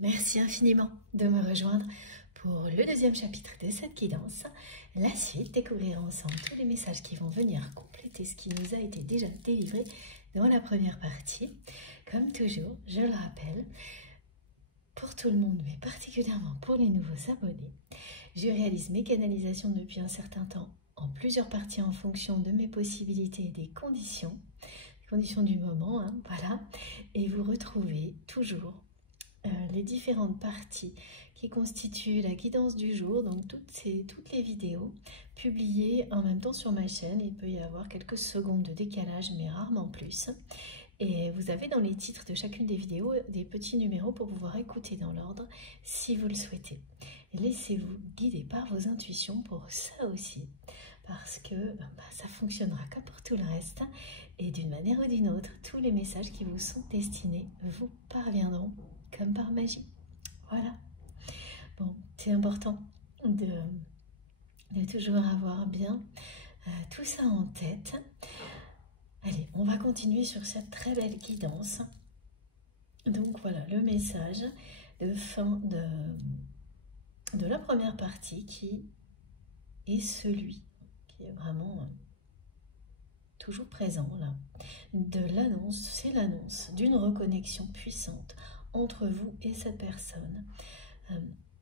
Merci infiniment de me rejoindre pour le deuxième chapitre de cette guidance. La suite, découvrir ensemble tous les messages qui vont venir compléter ce qui nous a été déjà délivré dans la première partie. Comme toujours, je le rappelle, pour tout le monde, mais particulièrement pour les nouveaux abonnés, je réalise mes canalisations depuis un certain temps en plusieurs parties en fonction de mes possibilités et des conditions du moment, voilà. Et vous retrouvez toujours les différentes parties qui constituent la guidance du jour, donc toutes les vidéos publiées en même temps sur ma chaîne. Il peut y avoir quelques secondes de décalage, mais rarement plus. Et vous avez dans les titres de chacune des vidéos des petits numéros pour pouvoir écouter dans l'ordre si vous le souhaitez. Laissez-vous guider par vos intuitions pour ça aussi, parce que ça fonctionnera comme pour tout le reste. Et d'une manière ou d'une autre, tous les messages qui vous sont destinés vous parviendront comme par magie. Voilà. Bon, c'est important de toujours avoir bien tout ça en tête. Allez, on va continuer sur cette très belle guidance. Donc voilà, le message de fin de la première partie qui est celui qui est vraiment toujours présent là, de l'annonce, c'est l'annonce d'une reconnexion puissante entre vous et cette personne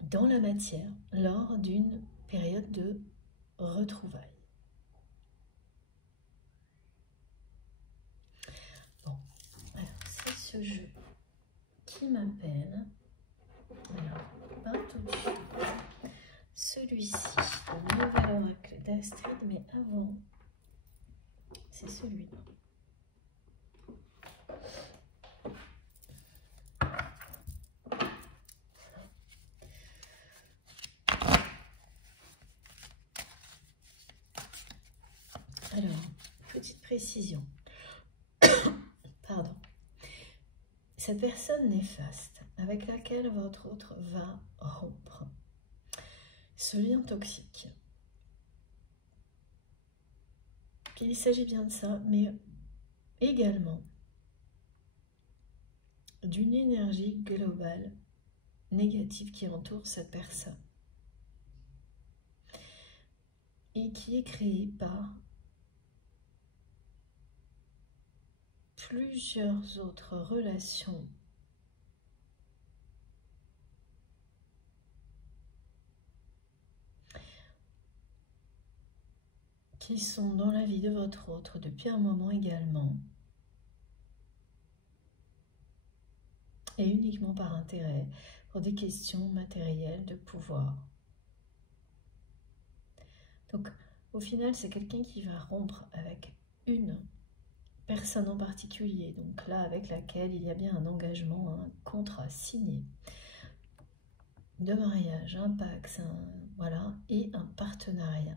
dans la matière lors d'une période de retrouvailles. Bon, alors c'est ce jeu qui m'appelle. Alors, pas tout de suite. Celui-ci, le nouvel oracle d'Astrid, mais avant, c'est celui-là. Alors, petite précision. Pardon. Cette personne néfaste avec laquelle votre autre va rompre ce lien toxique. Il s'agit bien de ça, mais également d'une énergie globale négative qui entoure cette personne et qui est créée par plusieurs autres relations qui sont dans la vie de votre autre depuis un moment également, et uniquement par intérêt pour des questions matérielles de pouvoir. Donc au final, c'est quelqu'un qui va rompre avec une personne en particulier, donc là avec laquelle il y a bien un engagement, un contrat signé de mariage, un pax, voilà, et un partenariat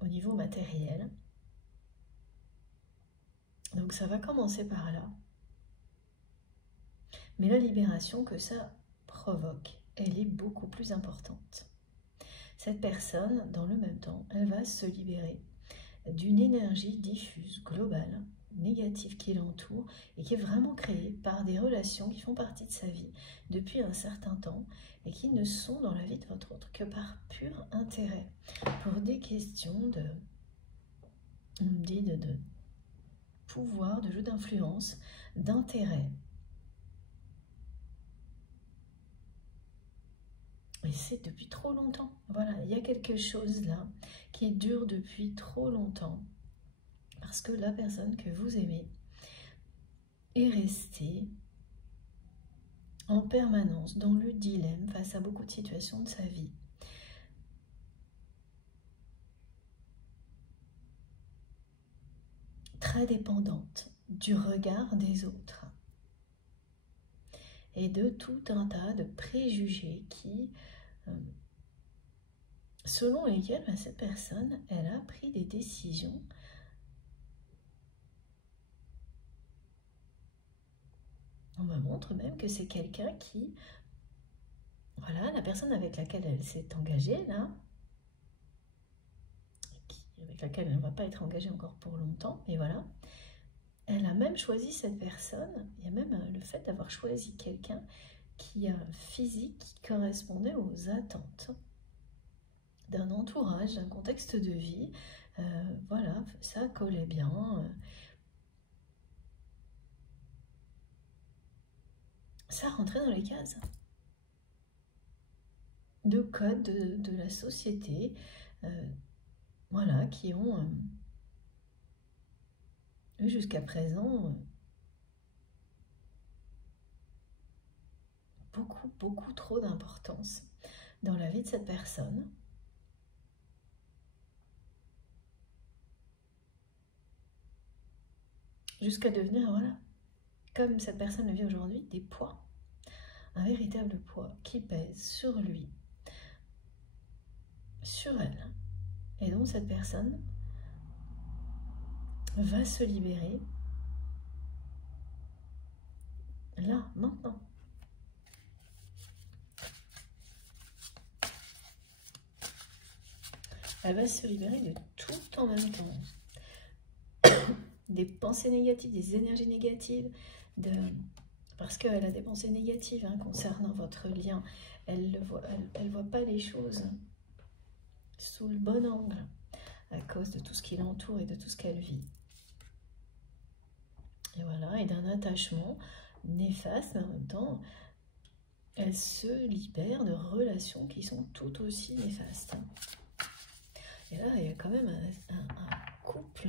au niveau matériel. Donc ça va commencer par là. Mais la libération que ça provoque, elle est beaucoup plus importante. Cette personne, dans le même temps, elle va se libérer d'une énergie diffuse, globale, négative qui l'entoure et qui est vraiment créée par des relations qui font partie de sa vie depuis un certain temps et qui ne sont dans la vie de votre autre que par pur intérêt pour des questions de pouvoir, de jeu d'influence, d'intérêt. Et c'est depuis trop longtemps. Voilà, il y a quelque chose là qui dure depuis trop longtemps. Parce que la personne que vous aimez est restée en permanence dans le dilemme face à beaucoup de situations de sa vie. Très dépendante du regard des autres. Et de tout un tas de préjugés qui, selon lesquels cette personne, elle a pris des décisions on me montre même que c'est quelqu'un qui, voilà, la personne avec laquelle elle s'est engagée là, avec laquelle elle ne va pas être engagée encore pour longtemps, mais voilà, elle a même choisi cette personne. Il y a même le fait d'avoir choisi quelqu'un qui a un physique qui correspondait aux attentes d'un entourage, d'un contexte de vie. Voilà, ça collait bien. Ça rentrait dans les cases de codes de la société, voilà, qui ont jusqu'à présent beaucoup trop d'importance dans la vie de cette personne. Jusqu'à devenir, voilà, comme cette personne le vit aujourd'hui, des poids. Un véritable poids qui pèse sur lui, sur elle. Et donc cette personne va se libérer là, maintenant. Elle va se libérer de tout en même temps. Des pensées négatives, des énergies négatives, parce qu'elle a des pensées négatives concernant votre lien. Elle ne voit pas les choses sous le bon angle à cause de tout ce qui l'entoure et de tout ce qu'elle vit. Et voilà, et d'un attachement néfaste, mais en même temps, elle se libère de relations qui sont tout aussi néfastes. Et là, il y a quand même un couple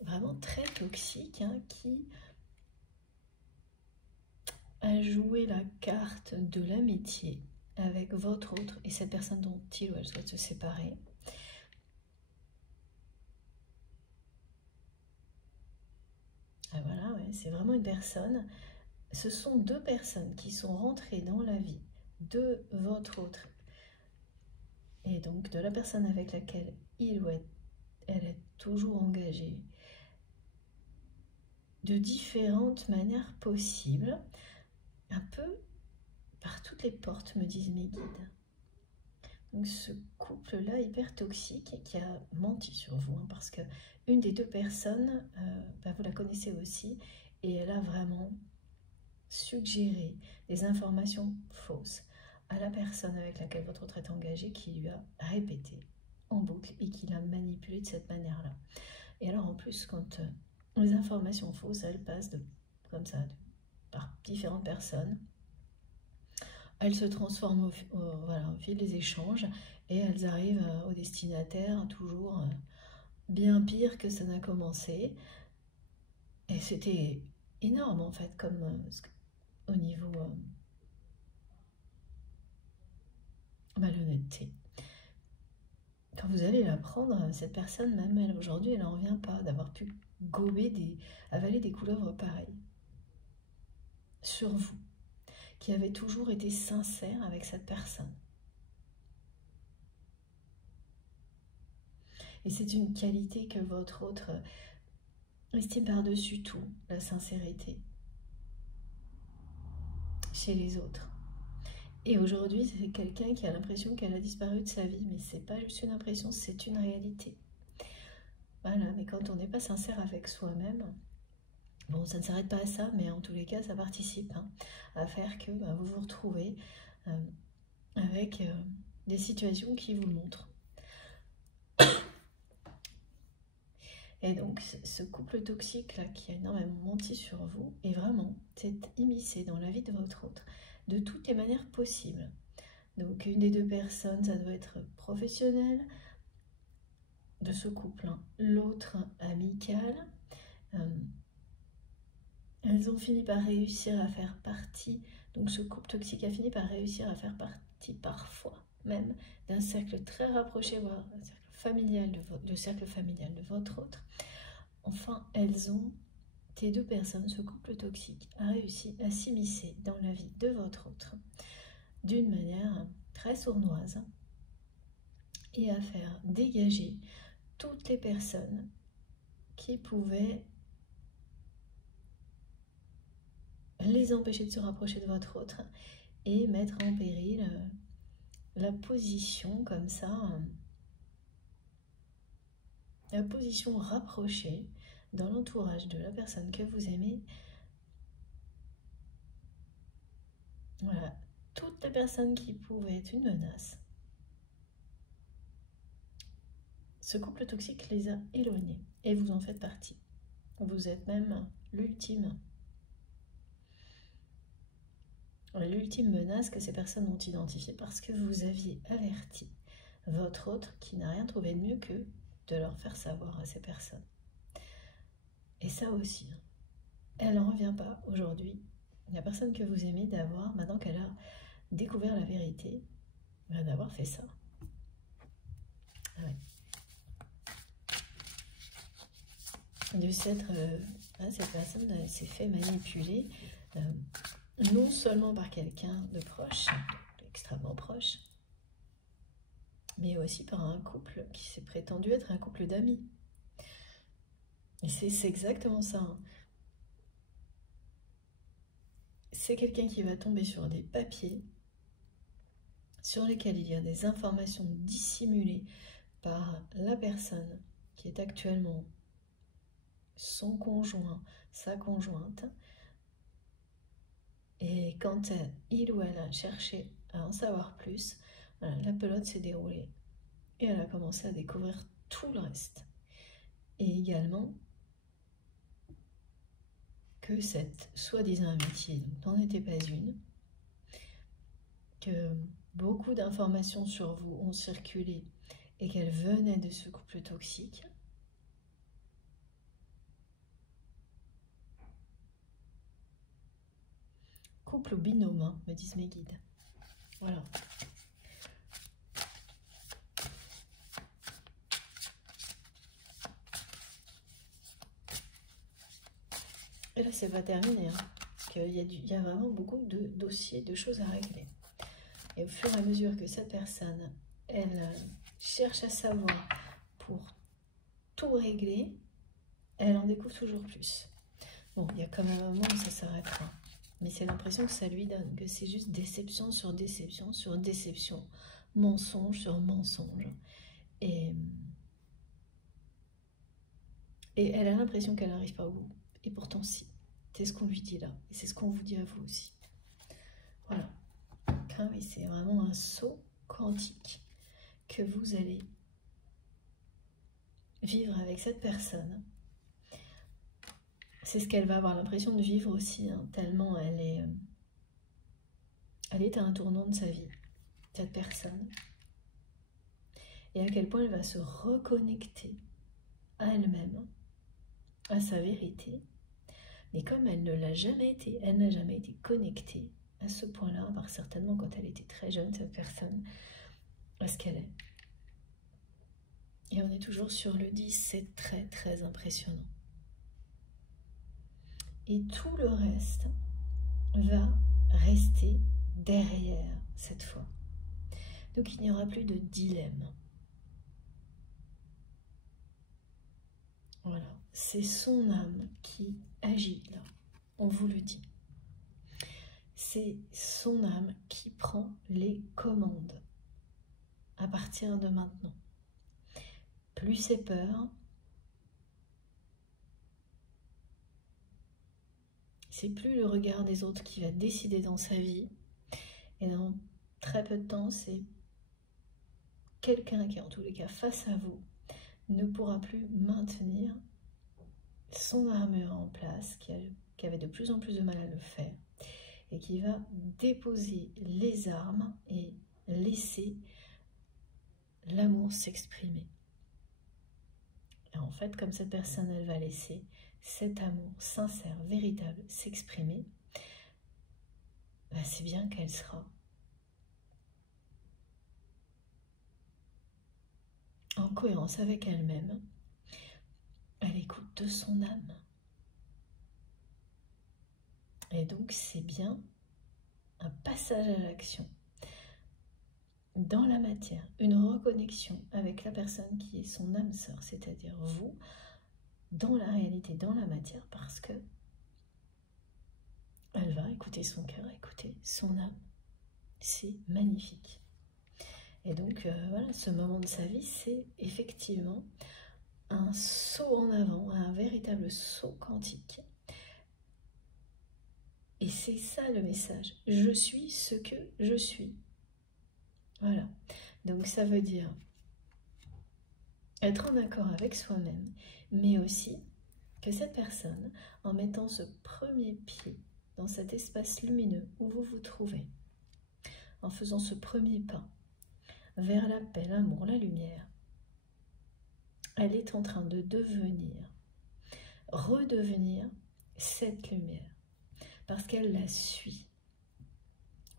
vraiment très toxique qui a joué la carte de l'amitié avec votre autre et cette personne dont il ou elle souhaite se séparer. Ah voilà, ouais, c'est vraiment une personne. Ce sont deux personnes qui sont rentrées dans la vie de votre autre et donc de la personne avec laquelle il ou elle est toujours engagée de différentes manières possibles, un peu par toutes les portes, me disent mes guides. Donc ce couple-là hyper toxique et qui a menti sur vous, parce que une des deux personnes, vous la connaissez aussi, et elle a vraiment suggéré des informations fausses à la personne avec laquelle votre autre est engagé, qui lui a répété en boucle et qui l'a manipulé de cette manière-là. Et alors en plus, quand les informations fausses, elles passent comme ça, par différentes personnes, elles se transforment au fil des échanges et elles arrivent au destinataire toujours bien pire que ça n'a commencé. Et c'était énorme en fait, comme au niveau malhonnêteté. Quand vous allez l'apprendre, cette personne, même elle aujourd'hui, elle n'en revient pas d'avoir pu avaler des couleuvres pareilles sur vous, qui avez toujours été sincère avec cette personne. Et c'est une qualité que votre autre estime par-dessus tout, la sincérité chez les autres. Et aujourd'hui, c'est quelqu'un qui a l'impression qu'elle a disparu de sa vie, mais c'est pas juste une impression, c'est une réalité. Voilà, mais quand on n'est pas sincère avec soi-même, bon, ça ne s'arrête pas à ça, mais en tous les cas, ça participe à faire que vous vous retrouvez avec des situations qui vous le montrent. Et donc, ce couple toxique-là, qui a énormément menti sur vous, est vraiment s'est immiscé dans la vie de votre autre, de toutes les manières possibles. Donc, une des deux personnes, ça doit être professionnel de ce couple, l'autre amical. Elles ont fini par réussir à faire partie, donc ce couple toxique a fini par réussir à faire partie parfois même d'un cercle très rapproché, voire un cercle familial le cercle familial de votre autre. Enfin, ces deux personnes, ce couple toxique, a réussi à s'immiscer dans la vie de votre autre d'une manière très sournoise et à faire dégager toutes les personnes qui pouvaient les empêcher de se rapprocher de votre autre et mettre en péril la position comme ça, la position rapprochée dans l'entourage de la personne que vous aimez Voilà, toutes les personnes qui pouvaient être une menace, ce couple toxique les a éloignés et vous en faites partie. Vous êtes même l'ultime menace que ces personnes ont identifiée parce que vous aviez averti votre autre qui n'a rien trouvé de mieux que de leur faire savoir à ces personnes. Et ça aussi, elle n'en revient pas aujourd'hui. La personne que vous aimez d'avoir, maintenant qu'elle a découvert la vérité, d'avoir fait ça. Ah ouais. De s'être, cette personne s'est fait manipuler non seulement par quelqu'un de proche, extrêmement proche, mais aussi par un couple qui s'est prétendu être un couple d'amis. Et c'est exactement ça. Hein. C'est quelqu'un qui va tomber sur des papiers sur lesquels il y a des informations dissimulées par la personne qui est actuellement son conjoint, sa conjointe. Et quand il ou elle a cherché à en savoir plus, la pelote s'est déroulée et elle a commencé à découvrir tout le reste. Et également que cette soi-disant amitié n'en était pas une, que beaucoup d'informations sur vous ont circulé et qu'elles venaient de ce couple toxique. Couple ou binôme, hein, me disent mes guides. Voilà. Et là, c'est pas terminé, hein, parce qu'il y a vraiment beaucoup de dossiers, de choses à régler. Et au fur et à mesure que cette personne, elle cherche à savoir pour tout régler, elle en découvre toujours plus. Bon, il y a quand même un moment où ça s'arrêtera. Mais c'est l'impression que ça lui donne, que c'est juste déception sur déception sur déception, mensonge sur mensonge. Et elle a l'impression qu'elle n'arrive pas au bout. Et pourtant, si. C'est ce qu'on lui dit là. Et c'est ce qu'on vous dit à vous aussi. Voilà. Ah oui, c'est vraiment un saut quantique que vous allez vivre avec cette personne. C'est ce qu'elle va avoir l'impression de vivre aussi, hein, tellement elle est à un tournant de sa vie, cette personne. Et à quel point elle va se reconnecter à elle-même, à sa vérité. Mais comme elle ne l'a jamais été, elle n'a jamais été connectée à ce point-là, à part certainement quand elle était très jeune, cette personne, à ce qu'elle est. Et on est toujours sur le 10, c'est très très impressionnant. Et tout le reste va rester derrière cette fois. Donc il n'y aura plus de dilemme. Voilà, c'est son âme qui agit là, on vous le dit. C'est son âme qui prend les commandes à partir de maintenant. Plus c'est peur, c'est plus le regard des autres qui va décider dans sa vie. Et dans très peu de temps, c'est quelqu'un qui, en tous les cas, face à vous, ne pourra plus maintenir son armure en place, qui avait de plus en plus de mal à le faire, et qui va déposer les armes et laisser l'amour s'exprimer. Et en fait, comme cette personne, elle va laisser cet amour sincère, véritable s'exprimer, c'est bien qu'elle sera en cohérence avec elle-même, à l'écoute de son âme. Et donc, c'est bien un passage à l'action dans la matière, une reconnexion avec la personne qui est son âme sœur, c'est-à-dire vous, dans la réalité, dans la matière, parce que elle va écouter son cœur, écouter son âme. C'est magnifique. Et donc, voilà, ce moment de sa vie, c'est effectivement un saut en avant, un véritable saut quantique. Et c'est ça le message. Je suis ce que je suis. Voilà. Donc ça veut dire être en accord avec soi-même, mais aussi que cette personne, en mettant ce premier pied dans cet espace lumineux où vous vous trouvez, en faisant ce premier pas vers la paix, l'amour, la lumière, elle est en train de devenir, redevenir cette lumière, parce qu'elle la suit.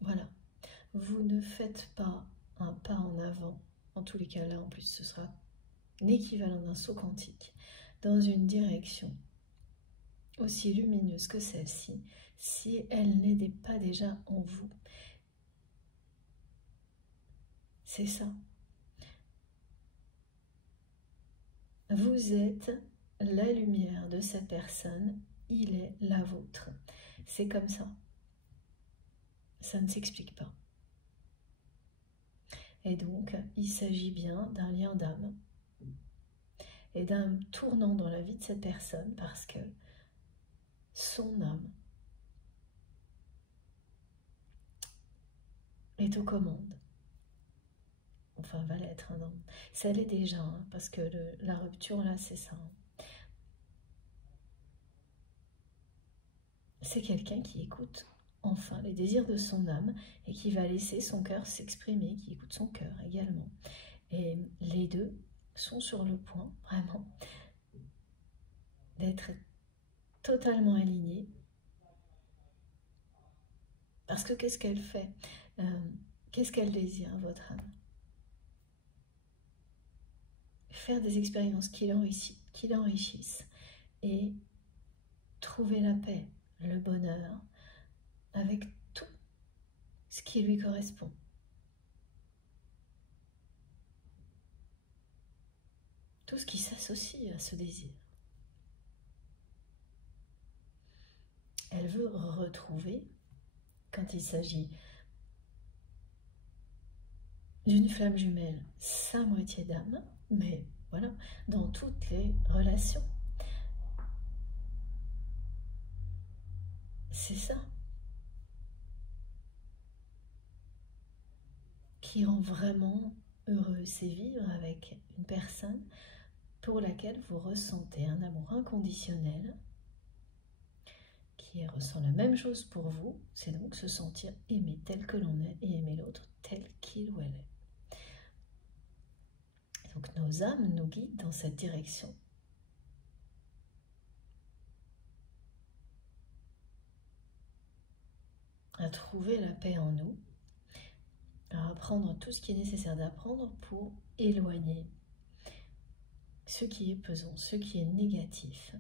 Voilà. Vous ne faites pas un pas en avant, en tous les cas là en plus ce sera l'équivalent d'un saut quantique, dans une direction aussi lumineuse que celle-ci, si elle n'était pas déjà en vous. C'est ça. Vous êtes la lumière de cette personne, il est la vôtre. C'est comme ça. Ça ne s'explique pas. Et donc, il s'agit bien d'un lien d'âme et d'un tournant dans la vie de cette personne parce que son âme est aux commandes. Enfin, va l'être. Hein, ça l'est déjà, hein, parce que la rupture, là, c'est ça. Hein. C'est quelqu'un qui écoute enfin les désirs de son âme et qui va laisser son cœur s'exprimer, qui écoute son cœur également. Et les deux sont sur le point, vraiment, d'être totalement alignés. Parce que qu'est-ce qu'elle fait? Qu'est-ce qu'elle désire, votre âme? Faire des expériences qui l'enrichissent et trouver la paix, le bonheur, avec tout ce qui lui correspond. Tout ce qui s'associe à ce désir. Elle veut retrouver, quand il s'agit d'une flamme jumelle, sa moitié d'âme, mais voilà, dans toutes les relations. C'est ça qui rend vraiment heureux, c'est vivre avec une personne pour laquelle vous ressentez un amour inconditionnel, qui ressent la même chose pour vous, c'est donc se sentir aimé tel que l'on est et aimer l'autre tel qu'il ou elle est. Donc nos âmes nous guident dans cette direction. À trouver la paix en nous, à apprendre tout ce qui est nécessaire d'apprendre pour éloigner ce qui est pesant, ce qui est négatif.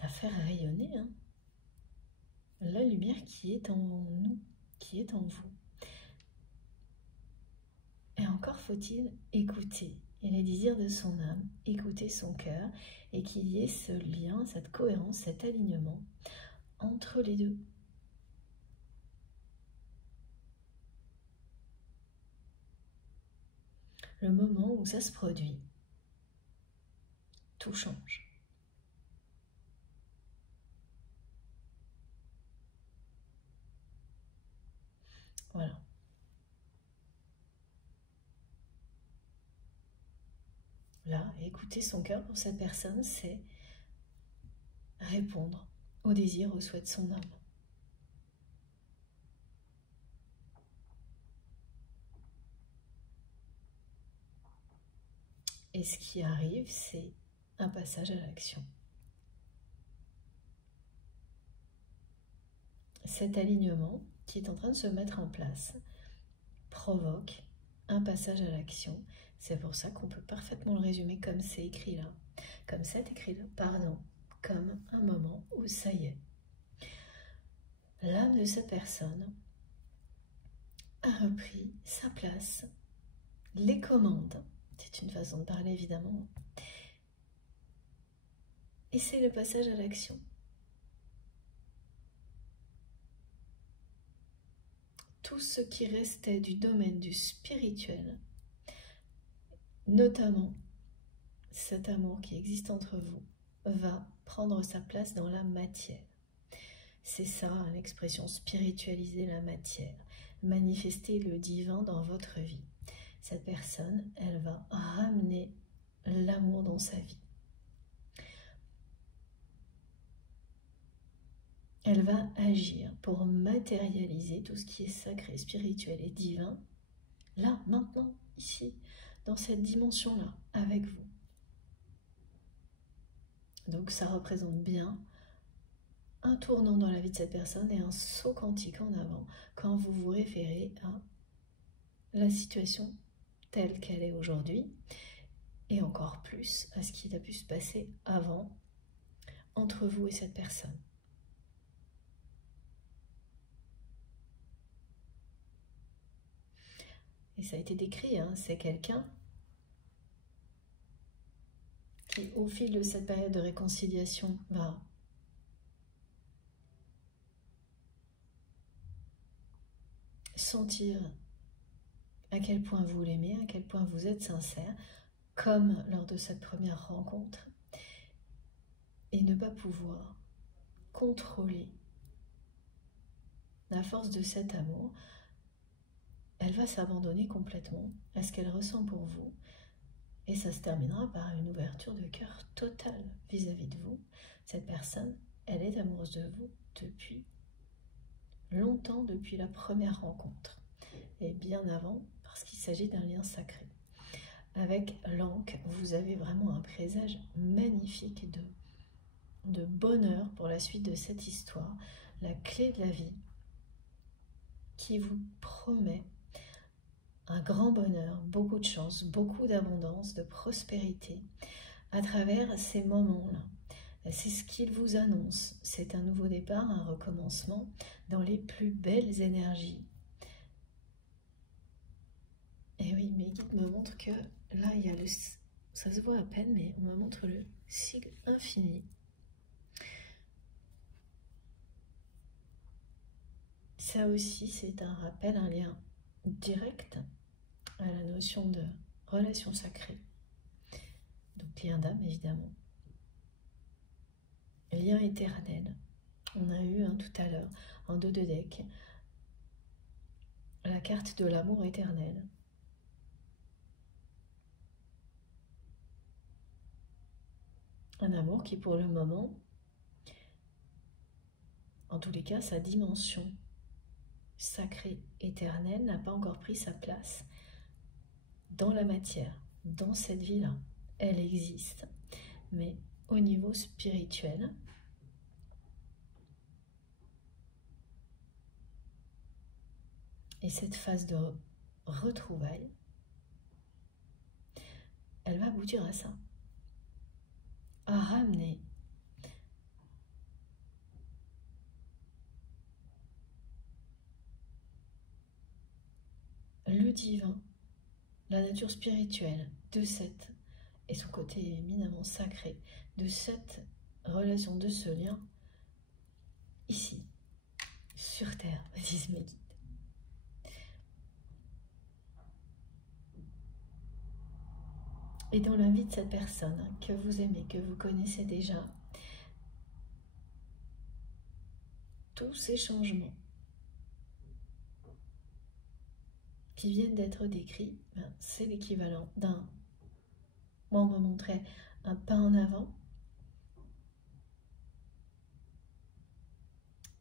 À faire rayonner la lumière qui est en nous, qui est en vous. Et encore faut-il écouter et les désirs de son âme, écouter son cœur et qu'il y ait ce lien, cette cohérence, cet alignement entre les deux. Le moment où ça se produit, tout change. Voilà. Là, écouter son cœur pour cette personne, c'est répondre aux désirs, aux souhaits de son âme. Et ce qui arrive, c'est un passage à l'action. Cet alignement qui est en train de se mettre en place provoque un passage à l'action. C'est pour ça qu'on peut parfaitement le résumer comme c'est écrit là, comme c'est écrit là, pardon, comme un moment où ça y est. L'âme de cette personne a repris sa place, les commandes, c'est une façon de parler évidemment, et c'est le passage à l'action. Tout ce qui restait du domaine du spirituel, notamment cet amour qui existe entre vous va prendre sa place dans la matière. C'est ça l'expression spiritualiser la matière, manifester le divin dans votre vie. Cette personne, elle va ramener l'amour dans sa vie. Elle va agir pour matérialiser tout ce qui est sacré, spirituel et divin, là, maintenant, ici, dans cette dimension-là, avec vous. Donc ça représente bien un tournant dans la vie de cette personne et un saut quantique en avant quand vous vous référez à la situation telle qu'elle est aujourd'hui et encore plus à ce qui a pu se passer avant entre vous et cette personne. Et ça a été décrit, hein, c'est quelqu'un qui, au fil de cette période de réconciliation, va sentir à quel point vous l'aimez, à quel point vous êtes sincère, comme lors de cette première rencontre, et ne pas pouvoir contrôler la force de cet amour. Elle va s'abandonner complètement à ce qu'elle ressent pour vous, et ça se terminera par une ouverture de cœur totale vis-à-vis de vous. Cette personne, elle est amoureuse de vous depuis longtemps, depuis la première rencontre, et bien avant, parce qu'il s'agit d'un lien sacré. Avec l'Ankh, vous avez vraiment un présage magnifique de bonheur pour la suite de cette histoire, la clé de la vie qui vous promet un grand bonheur, beaucoup de chance, beaucoup d'abondance, de prospérité à travers ces moments-là. C'est ce qu'il vous annonce. C'est un nouveau départ, un recommencement dans les plus belles énergies. Et oui, mes guides me montrent que là, il y a le... Ça se voit à peine, mais on me montre le sigle infini. Ça aussi, c'est un rappel, un lien direct à la notion de relation sacrée. Donc lien d'âme, évidemment. Lien éternel. On a eu tout à l'heure, en dos de deck, la carte de l'amour éternel. Un amour qui, pour le moment, en tous les cas, sa dimension sacrée, éternelle, n'a pas encore pris sa place dans la matière, dans cette vie-là. Elle existe, mais au niveau spirituel, et cette phase de retrouvailles, elle va aboutir à ça, à ramener le divin, la nature spirituelle de cette, et son côté éminemment sacré, de cette relation, de ce lien, ici, sur Terre, disent mes guides. Et dans la vie de cette personne que vous aimez, que vous connaissez déjà, tous ces changements qui viennent d'être décrits, c'est l'équivalent d'un, moi on me montrait un pas en avant,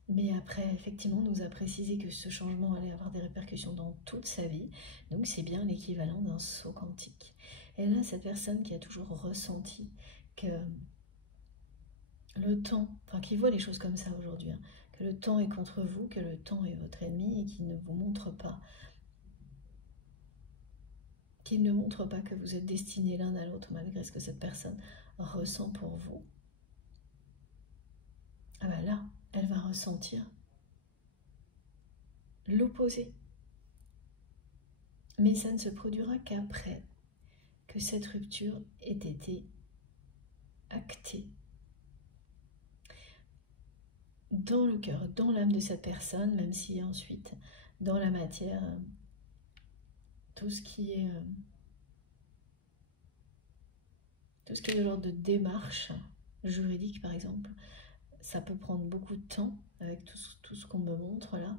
mais après effectivement on nous a précisé que ce changement allait avoir des répercussions dans toute sa vie, donc c'est bien l'équivalent d'un saut quantique. Et là, cette personne qui a toujours ressenti que le temps, enfin qui voit les choses comme ça aujourd'hui, que le temps est contre vous, que le temps est votre ennemi et qu'il ne vous montre pas, qu'il ne montre pas que vous êtes destinés l'un à l'autre malgré ce que cette personne ressent pour vous. Ah ben là, elle va ressentir l'opposé. Mais ça ne se produira qu'après que cette rupture ait été actée dans le cœur, dans l'âme de cette personne, même si ensuite, dans la matière, tout ce qui est tout ce qui est de l'ordre de démarche juridique par exemple, ça peut prendre beaucoup de temps avec tout ce qu'on me montre là.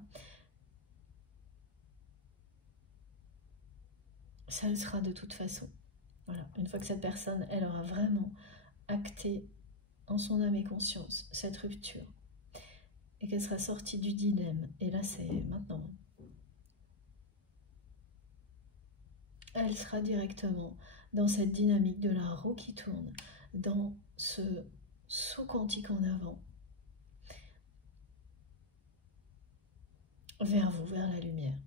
Ça le sera de toute façon. Voilà. Une fois que cette personne, elle aura vraiment acté en son âme et conscience cette rupture et qu'elle sera sortie du dilemme, et là c'est maintenant, elle sera directement dans cette dynamique de la roue qui tourne, dans ce saut quantique en avant, vers vous, vers la lumière.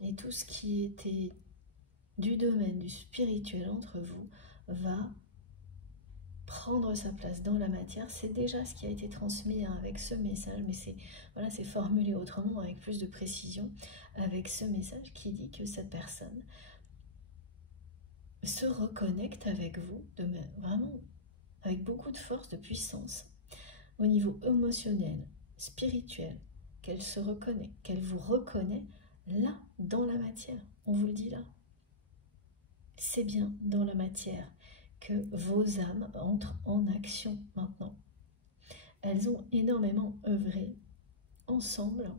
Et tout ce qui était du domaine du spirituel entre vous va prendre sa place dans la matière. C'est déjà ce qui a été transmis avec ce message, mais c'est voilà, c'est formulé autrement avec plus de précision, avec ce message qui dit que cette personne se reconnecte avec vous, vraiment avec beaucoup de force, de puissance, au niveau émotionnel, spirituel, qu'elle se reconnaît, qu'elle vous reconnaît là, dans la matière. On vous le dit là. C'est bien dans la matière que vos âmes entrent en action maintenant. Elles ont énormément œuvré ensemble,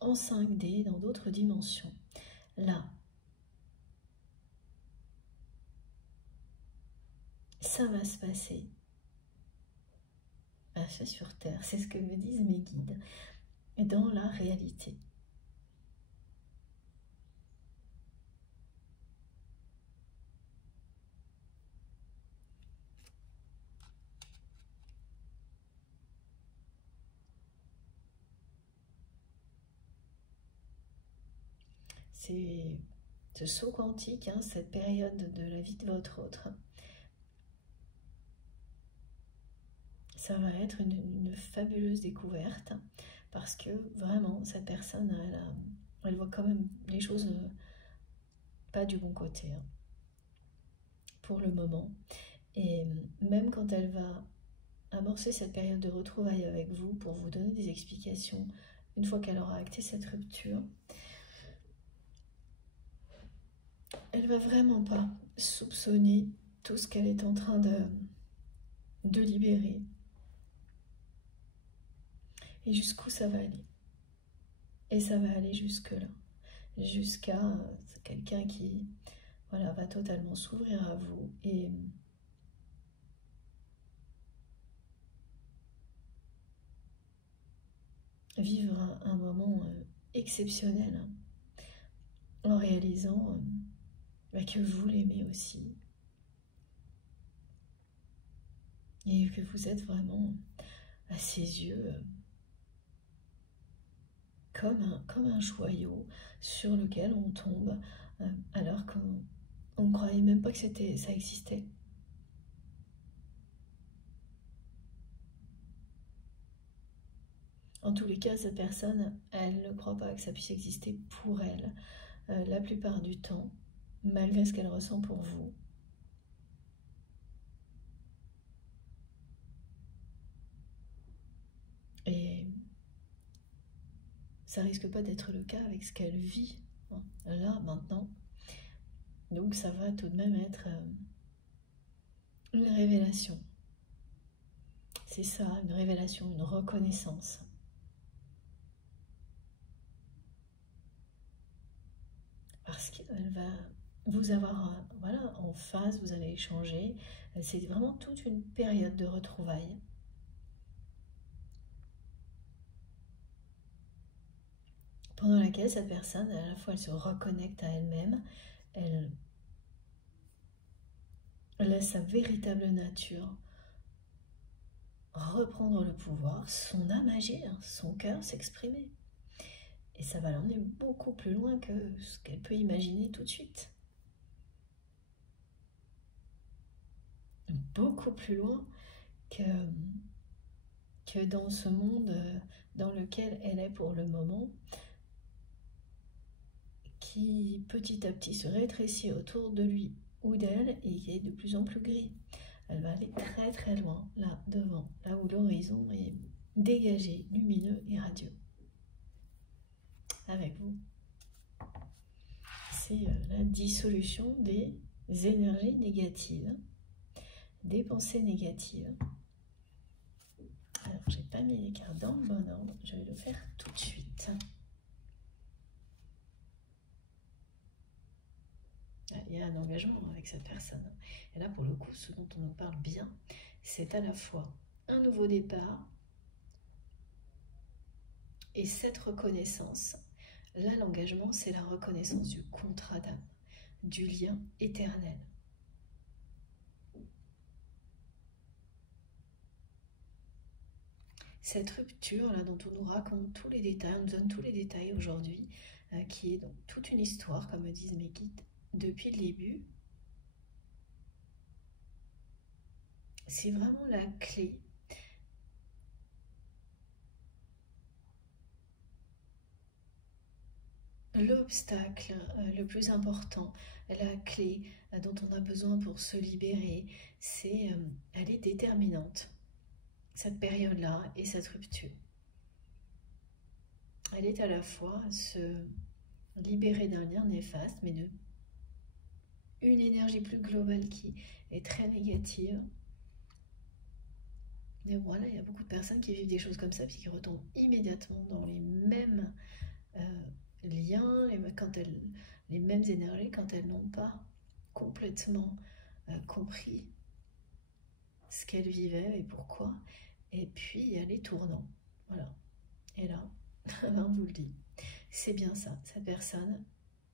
en 5D, dans d'autres dimensions. Là, ça va se passer. C'est sur Terre, c'est ce que me disent mes guides, dans la réalité. C'est ce saut quantique, hein, cette période de la vie de votre autre. Ça va être une fabuleuse découverte parce que vraiment, cette personne, elle voit quand même les choses pas du bon côté hein, pour le moment. Et même quand elle va amorcer cette période de retrouvailles avec vous pour vous donner des explications, une fois qu'elle aura acté cette rupture, elle va vraiment pas soupçonner tout ce qu'elle est en train de libérer. Et jusqu'où ça va aller. Et ça va aller jusque-là. Jusqu'à quelqu'un qui voilà, va totalement s'ouvrir à vous et vivre un moment exceptionnel hein, en réalisant que vous l'aimez aussi et que vous êtes vraiment à ses yeux comme un joyau sur lequel on tombe alors qu'on ne croyait même pas que ça existait. En tous les cas, cette personne, elle ne croit pas que ça puisse exister pour elle la plupart du temps, malgré ce qu'elle ressent pour vous. Et ça risque pas d'être le cas avec ce qu'elle vit hein, là, maintenant. Donc ça va tout de même être une révélation. C'est ça, une révélation, une reconnaissance. Parce qu'elle va vous avoir voilà, en face, vous allez échanger. C'est vraiment toute une période de retrouvailles. Pendant laquelle cette personne, à la fois, elle se reconnecte à elle-même, elle laisse sa véritable nature reprendre le pouvoir, son âme agir, son cœur s'exprimer. Et ça va l'emmener beaucoup plus loin que ce qu'elle peut imaginer tout de suite. Beaucoup plus loin que dans ce monde dans lequel elle est pour le moment, qui petit à petit se rétrécit autour de lui ou d'elle et qui est de plus en plus gris. Elle va aller très très loin, là, devant, là où l'horizon est dégagé, lumineux et radieux. avec vous. C'est la dissolution des énergies négatives, des pensées négatives. Alors, j'ai pas mis les cartes dans le bon ordre, je vais le faire tout de suite. Il y a un engagement avec cette personne. Et là, pour le coup, ce dont on nous parle bien, c'est à la fois un nouveau départ et cette reconnaissance. Là, l'engagement, c'est la reconnaissance du contrat d'âme, du lien éternel. Cette rupture, là, dont on nous raconte tous les détails, on nous donne tous les détails aujourd'hui, qui est donc toute une histoire, comme me disent mes guides, depuis le début. C'est vraiment la clé. L'obstacle le plus important, la clé dont on a besoin pour se libérer, elle est déterminante, cette période-là et cette rupture. Elle est à la fois se libérer d'un lien néfaste, mais de une énergie plus globale qui est très négative. Mais voilà, il y a beaucoup de personnes qui vivent des choses comme ça, puis qui retombent immédiatement dans les mêmes liens, les mêmes énergies, quand elles n'ont pas complètement compris ce qu'elles vivaient et pourquoi. Et puis, il y a les tournants. Voilà. Et là, on vous le dit, c'est bien ça. Cette personne,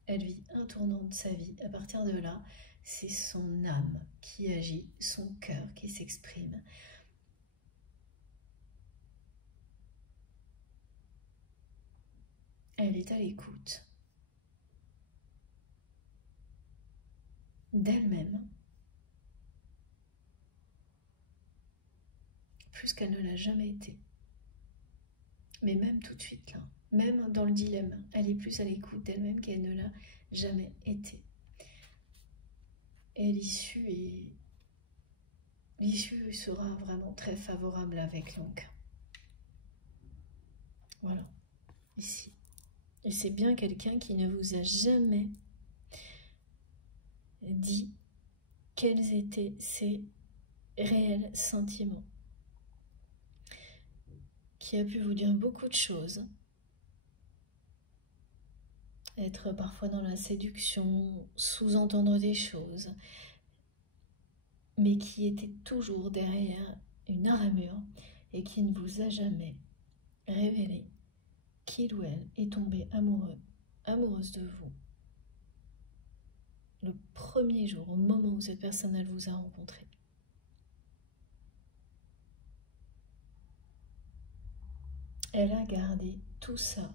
elle vit un tournant de sa vie. À partir de là, c'est son âme qui agit, son cœur qui s'exprime. Elle est à l'écoute d'elle-même, plus qu'elle ne l'a jamais été. Mais même tout de suite là, même dans le dilemme, elle est plus à l'écoute d'elle-même qu'elle ne l'a jamais été. Et l'issue sera vraiment très favorable avec l'encre. Voilà, ici. Et c'est bien quelqu'un qui ne vous a jamais dit quels étaient ses réels sentiments, qui a pu vous dire beaucoup de choses, être parfois dans la séduction, sous-entendre des choses, mais qui était toujours derrière une armure et qui ne vous a jamais révélé qu'il ou elle est tombé amoureux, amoureuse de vous. Le premier jour, au moment où cette personne elle vous a rencontré. Elle a gardé tout ça.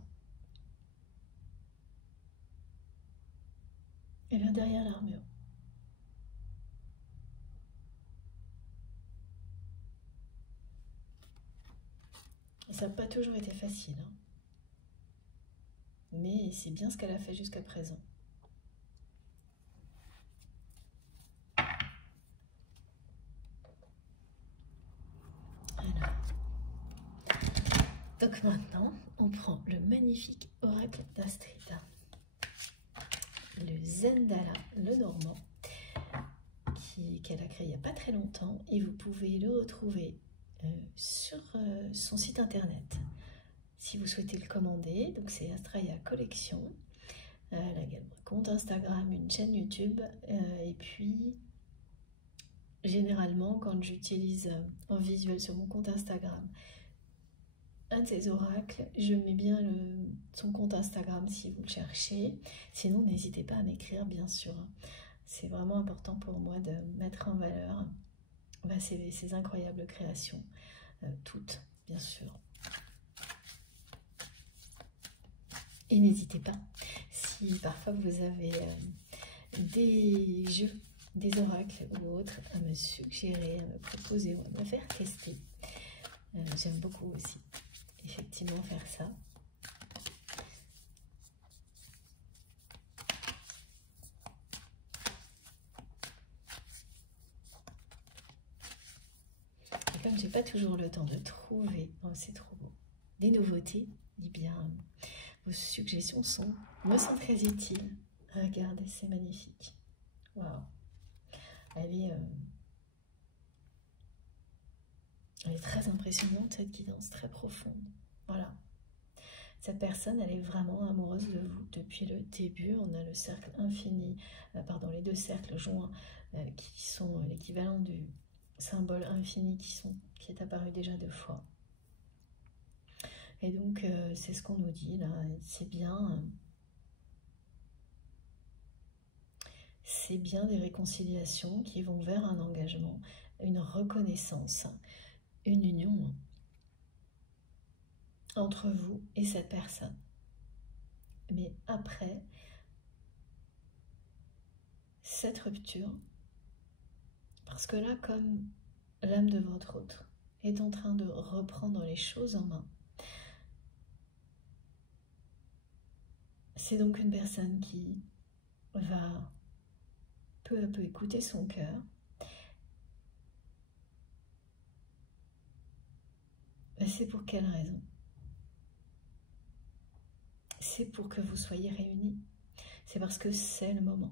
Elle vient derrière l'armure. Et ça n'a pas toujours été facile. Hein. Mais c'est bien ce qu'elle a fait jusqu'à présent. Alors. Donc maintenant, on prend le magnifique oracle d'Astrid. Le Zendala, le Normand, qu'elle a créé il n'y a pas très longtemps. Et vous pouvez le retrouver sur son site internet. Si vous souhaitez le commander, donc c'est Astraya Collection. Elle a également un compte Instagram, une chaîne YouTube. Et puis, généralement, quand j'utilise en visuel sur mon compte Instagram un de ces oracles, je mets bien son compte Instagram si vous le cherchez. Sinon, n'hésitez pas à m'écrire, bien sûr. C'est vraiment important pour moi de mettre en valeur ces incroyables créations. Toutes, bien sûr. Et n'hésitez pas, si parfois vous avez des jeux, des oracles ou autres, à me suggérer, à me proposer ou à me faire tester. J'aime beaucoup aussi, effectivement, faire ça. Et comme j'ai pas toujours le temps de trouver, oh, c'est trop beau, des nouveautés, eh bien, Vos suggestions me sont très utiles. Regardez, c'est magnifique. Waouh. Elle est très impressionnante, cette guidance, très profonde. Voilà. Cette personne, elle est vraiment amoureuse de vous depuis le début. On a le cercle infini, les deux cercles joints qui sont l'équivalent du symbole infini qui est apparu déjà 2 fois. Et donc, c'est ce qu'on nous dit là. C'est bien des réconciliations qui vont vers un engagement, une reconnaissance, une union entre vous et cette personne. Mais après cette rupture, parce que là, comme l'âme de votre autre est en train de reprendre les choses en main, c'est donc une personne qui va peu à peu écouter son cœur, mais c'est pour quelle raison? C'est pour que vous soyez réunis. C'est parce que c'est le moment.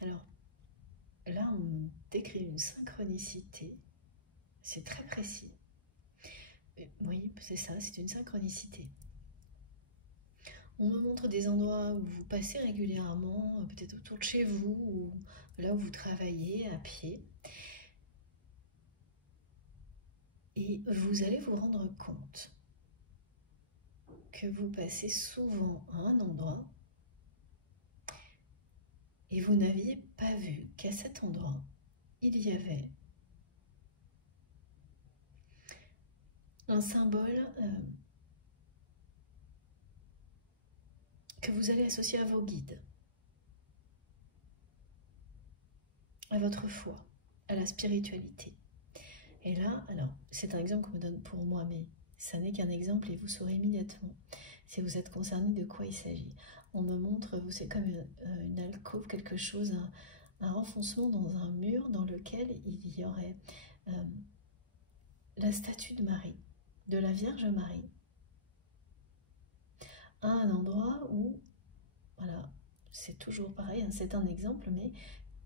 Alors, là, on décrit une synchronicité. C'est très précis. Oui, c'est ça, c'est une synchronicité. On me montre des endroits où vous passez régulièrement, peut-être autour de chez vous, ou là où vous travaillez à pied. Et vous allez vous rendre compte que vous passez souvent à un endroit et vous n'aviez pas vu qu'à cet endroit, il y avait un symbole que vous allez associer à vos guides, à votre foi, à la spiritualité. Et là, alors, c'est un exemple qu'on me donne pour moi, mais ça n'est qu'un exemple et vous saurez immédiatement si vous êtes concerné de quoi il s'agit. On me montre, c'est comme une alcôve, quelque chose, un renfoncement dans un mur dans lequel il y aurait la statue de Marie, de la Vierge Marie, à un endroit où, voilà, c'est toujours pareil, hein, c'est un exemple, mais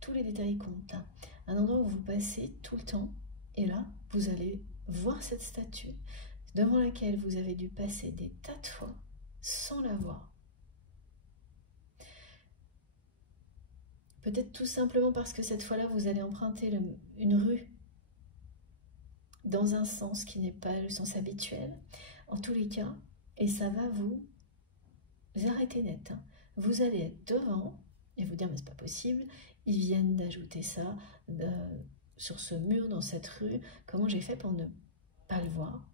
tous les détails comptent. Hein. Un endroit où vous passez tout le temps, et là, vous allez voir cette statue devant laquelle vous avez dû passer des tas de fois sans la voir. Peut-être tout simplement parce que cette fois-là, vous allez emprunter une rue dans un sens qui n'est pas le sens habituel, en tous les cas, et ça va vous arrêter net. Hein. Vous allez être devant et vous dire, mais c'est pas possible, ils viennent d'ajouter ça sur ce mur, dans cette rue, comment j'ai fait pour ne pas le voir?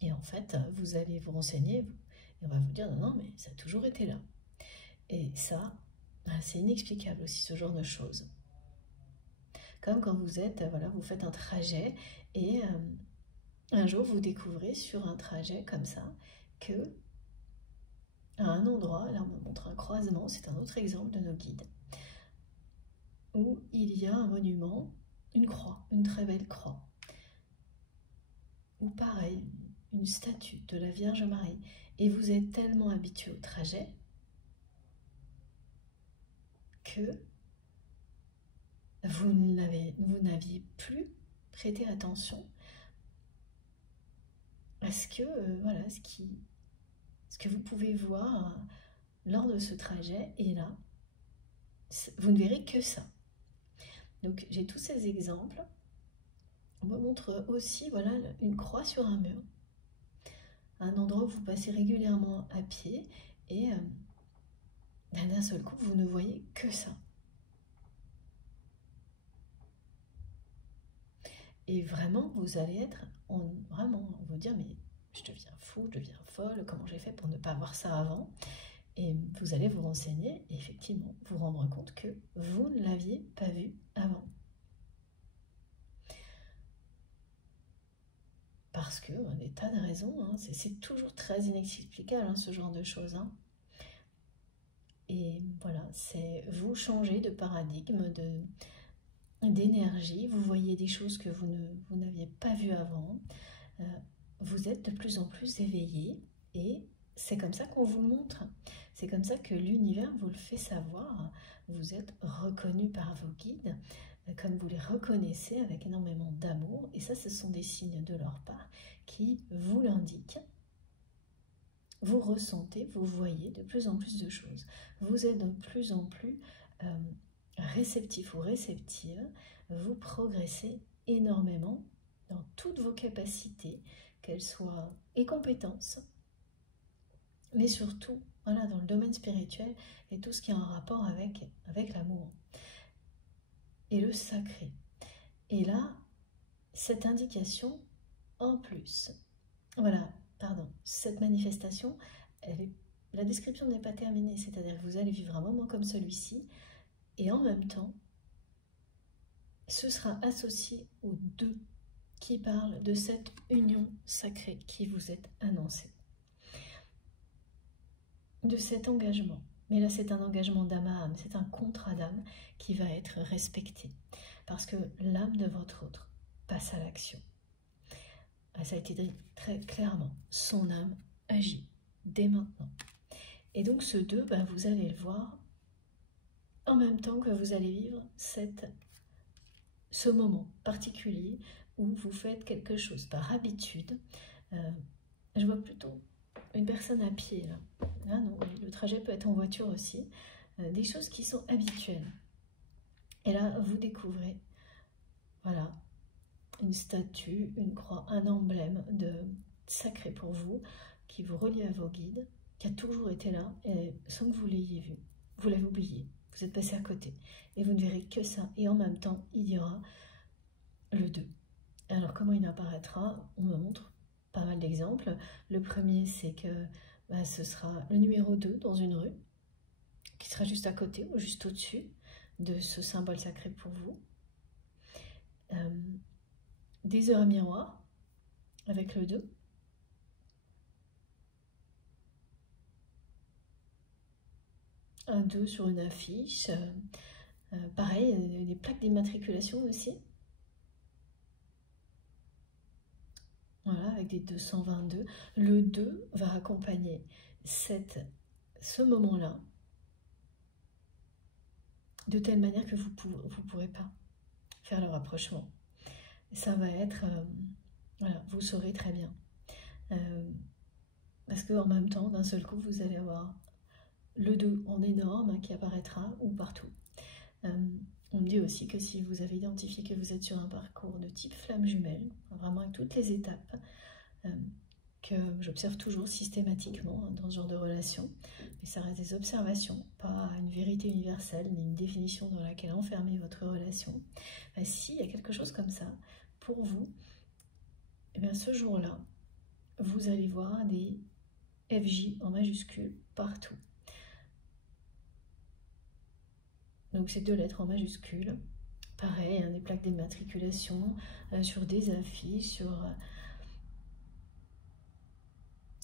Et en fait, vous allez vous renseigner, et on va vous dire, non, non, mais ça a toujours été là. Et ça, c'est inexplicable aussi, ce genre de choses. Comme quand vous êtes, voilà, vous faites un trajet et un jour vous découvrez sur un trajet comme ça que à un endroit, là on me montre un croisement, c'est un autre exemple de nos guides, où il y a un monument, une croix, une très belle croix, ou pareil, une statue de la Vierge Marie, et vous êtes tellement habitué au trajet que vous n'aviez plus prêté attention à ce que vous pouvez voir lors de ce trajet, et là, vous ne verrez que ça. Donc j'ai tous ces exemples. On me montre aussi, voilà, une croix sur un mur, un endroit où vous passez régulièrement à pied, et d'un seul coup, vous ne voyez que ça. Et vraiment, vous allez être, vraiment, vous dire, mais je deviens fou, je deviens folle, comment j'ai fait pour ne pas voir ça avant? Et vous allez vous renseigner et effectivement vous rendre compte que vous ne l'aviez pas vu avant. parce que des tas de raisons, hein, c'est toujours très inexplicable hein, ce genre de choses. Hein. Et voilà, c'est vous changer de paradigme, d'énergie, vous voyez des choses que vous n'aviez pas vues avant, vous êtes de plus en plus éveillé et c'est comme ça qu'on vous le montre. C'est comme ça que l'univers vous le fait savoir. Vous êtes reconnu par vos guides, comme vous les reconnaissez avec énormément d'amour. Et ça, ce sont des signes de leur part qui vous l'indiquent. Vous ressentez, vous voyez de plus en plus de choses. Vous êtes de plus en plus réceptif ou réceptive. Vous progressez énormément dans toutes vos capacités, qu'elles soient et compétences, mais surtout voilà, dans le domaine spirituel et tout ce qui a un rapport avec l'amour et le sacré. Et là, cette indication en plus, voilà, pardon, cette manifestation, la description n'est pas terminée, c'est-à-dire que vous allez vivre un moment comme celui-ci et en même temps, ce sera associé aux deux qui parlent de cette union sacrée qui vous est annoncée. De cet engagement. Mais là, c'est un engagement d'âme à âme, c'est un contrat d'âme qui va être respecté. Parce que l'âme de votre autre passe à l'action. Ça a été dit très clairement. Son âme agit dès maintenant. Et donc ce 2, vous allez le voir en même temps que vous allez vivre ce moment particulier où vous faites quelque chose par habitude. Je vois plutôt une personne à pied là. Ah non, le trajet peut être en voiture aussi. Des choses qui sont habituelles. Et là, vous découvrez, voilà, une statue, une croix, un emblème sacré pour vous, qui vous relie à vos guides, qui a toujours été là, et sans que vous l'ayez vu. Vous l'avez oublié, vous êtes passé à côté. Et vous ne verrez que ça. Et en même temps, il y aura le 2. Alors, comment il apparaîtra? On me montre pas mal d'exemples. Le premier, c'est que ce sera le numéro 2 dans une rue, qui sera juste à côté ou juste au-dessus de ce symbole sacré pour vous. Des heures à miroir avec le 2. Un 2 sur une affiche. Pareil, des plaques d'immatriculation aussi. Voilà, avec des 222. Le 2 va accompagner ce moment-là de telle manière que vous ne pourrez pas faire le rapprochement. Ça va être, voilà, vous saurez très bien. Parce qu'en même temps, d'un seul coup, vous allez avoir le 2 en énorme qui apparaîtra ou partout. On me dit aussi que si vous avez identifié que vous êtes sur un parcours de type flamme jumelle, vraiment avec toutes les étapes, que j'observe toujours systématiquement dans ce genre de relation, mais ça reste des observations, pas une vérité universelle, ni une définition dans laquelle enfermer votre relation. S'il y a quelque chose comme ça, pour vous, eh bien ce jour-là, vous allez voir des FJ en majuscule partout. Donc ces 2 lettres en majuscule, pareil, des plaques d'immatriculation, sur des affiches, sur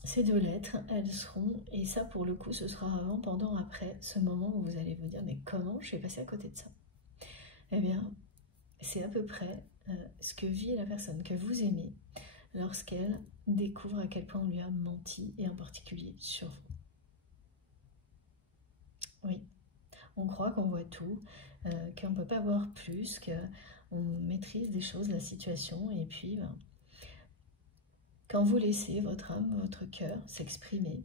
ces 2 lettres, elles seront, et ça pour le coup ce sera avant, pendant, après, ce moment où vous allez vous dire mais comment je suis passée à côté de ça? Eh bien, c'est à peu près ce que vit la personne que vous aimez lorsqu'elle découvre à quel point on lui a menti, et en particulier sur vous. Oui. On croit qu'on voit tout, qu'on ne peut pas voir plus, qu'on maîtrise des choses, la situation, et puis quand vous laissez votre âme, votre cœur s'exprimer,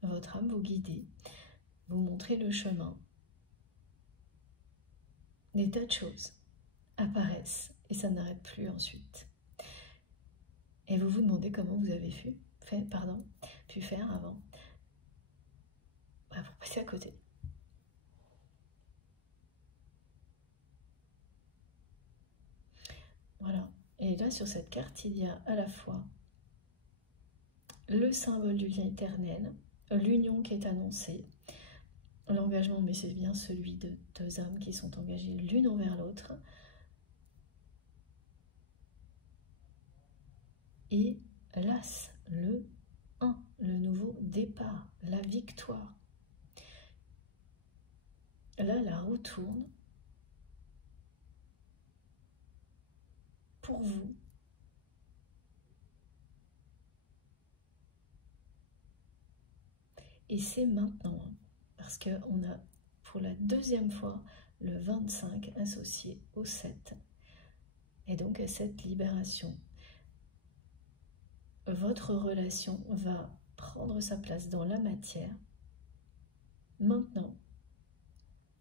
votre âme vous guider, vous montrer le chemin, des tas de choses apparaissent et ça n'arrête plus ensuite. Et vous vous demandez comment vous avez pu faire avant pour passer à côté. Voilà. Et là, sur cette carte, il y a à la fois le symbole du lien éternel, l'union qui est annoncée, l'engagement, mais c'est bien celui de 2 âmes qui sont engagées l'une envers l'autre. et l'As, le 1, le nouveau départ, la victoire. Là, la roue tourne pour vous. Et c'est maintenant, hein, parce qu'on a pour la deuxième fois le 25 associé au 7. Et donc à cette libération, votre relation va prendre sa place dans la matière maintenant.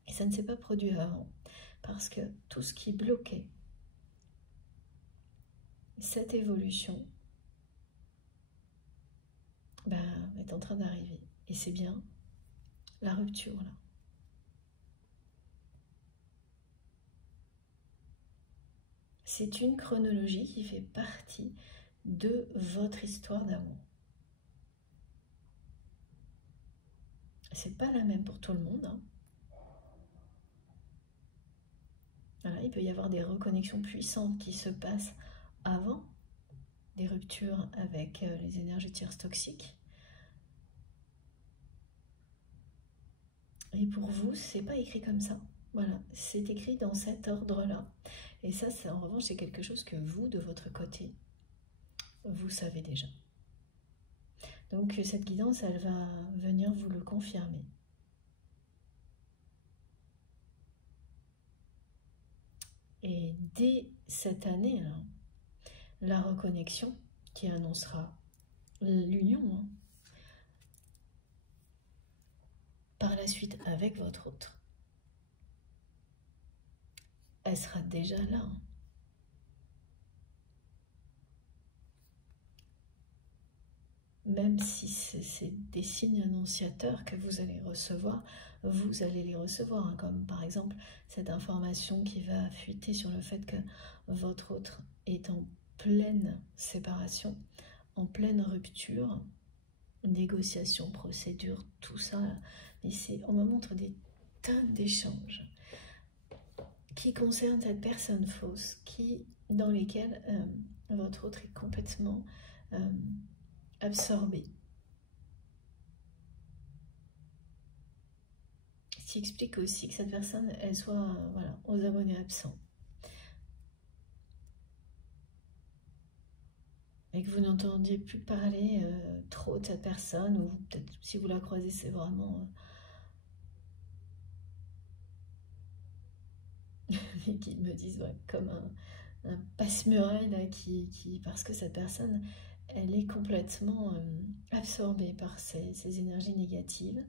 Et ça ne s'est pas produit avant, parce que tout ce qui bloquait cette évolution est en train d'arriver. Et c'est bien la rupture là. C'est une chronologie qui fait partie de votre histoire d'amour. C'est pas la même pour tout le monde, hein. Voilà, il peut y avoir des reconnexions puissantes qui se passent avant des ruptures avec les énergies tierces toxiques. Et pour vous, c'est pas écrit comme ça. Voilà, c'est écrit dans cet ordre-là. Et ça, en revanche, c'est quelque chose que vous, de votre côté, vous savez déjà. Donc cette guidance, elle va venir vous le confirmer. Et dès cette année, là, la reconnexion qui annoncera l'union, hein, par la suite avec votre autre, elle sera déjà là. Hein. Même si c'est des signes annonciateurs que vous allez recevoir, vous allez les recevoir, hein, comme par exemple cette information qui va fuiter sur le fait que votre autre est en pleine séparation, en pleine rupture, négociation, procédure, tout ça. Mais on me montre des tas d'échanges qui concernent cette personne fausse, dans lesquels votre autre est complètement absorbé. Ce qui explique aussi que cette personne, elle soit voilà, aux abonnés absents. Et que vous n'entendiez plus parler trop de cette personne, ou peut-être si vous la croisez, c'est vraiment... les guides me disent ouais, comme un passe-muraille là, parce que cette personne, elle est complètement absorbée par ces énergies négatives,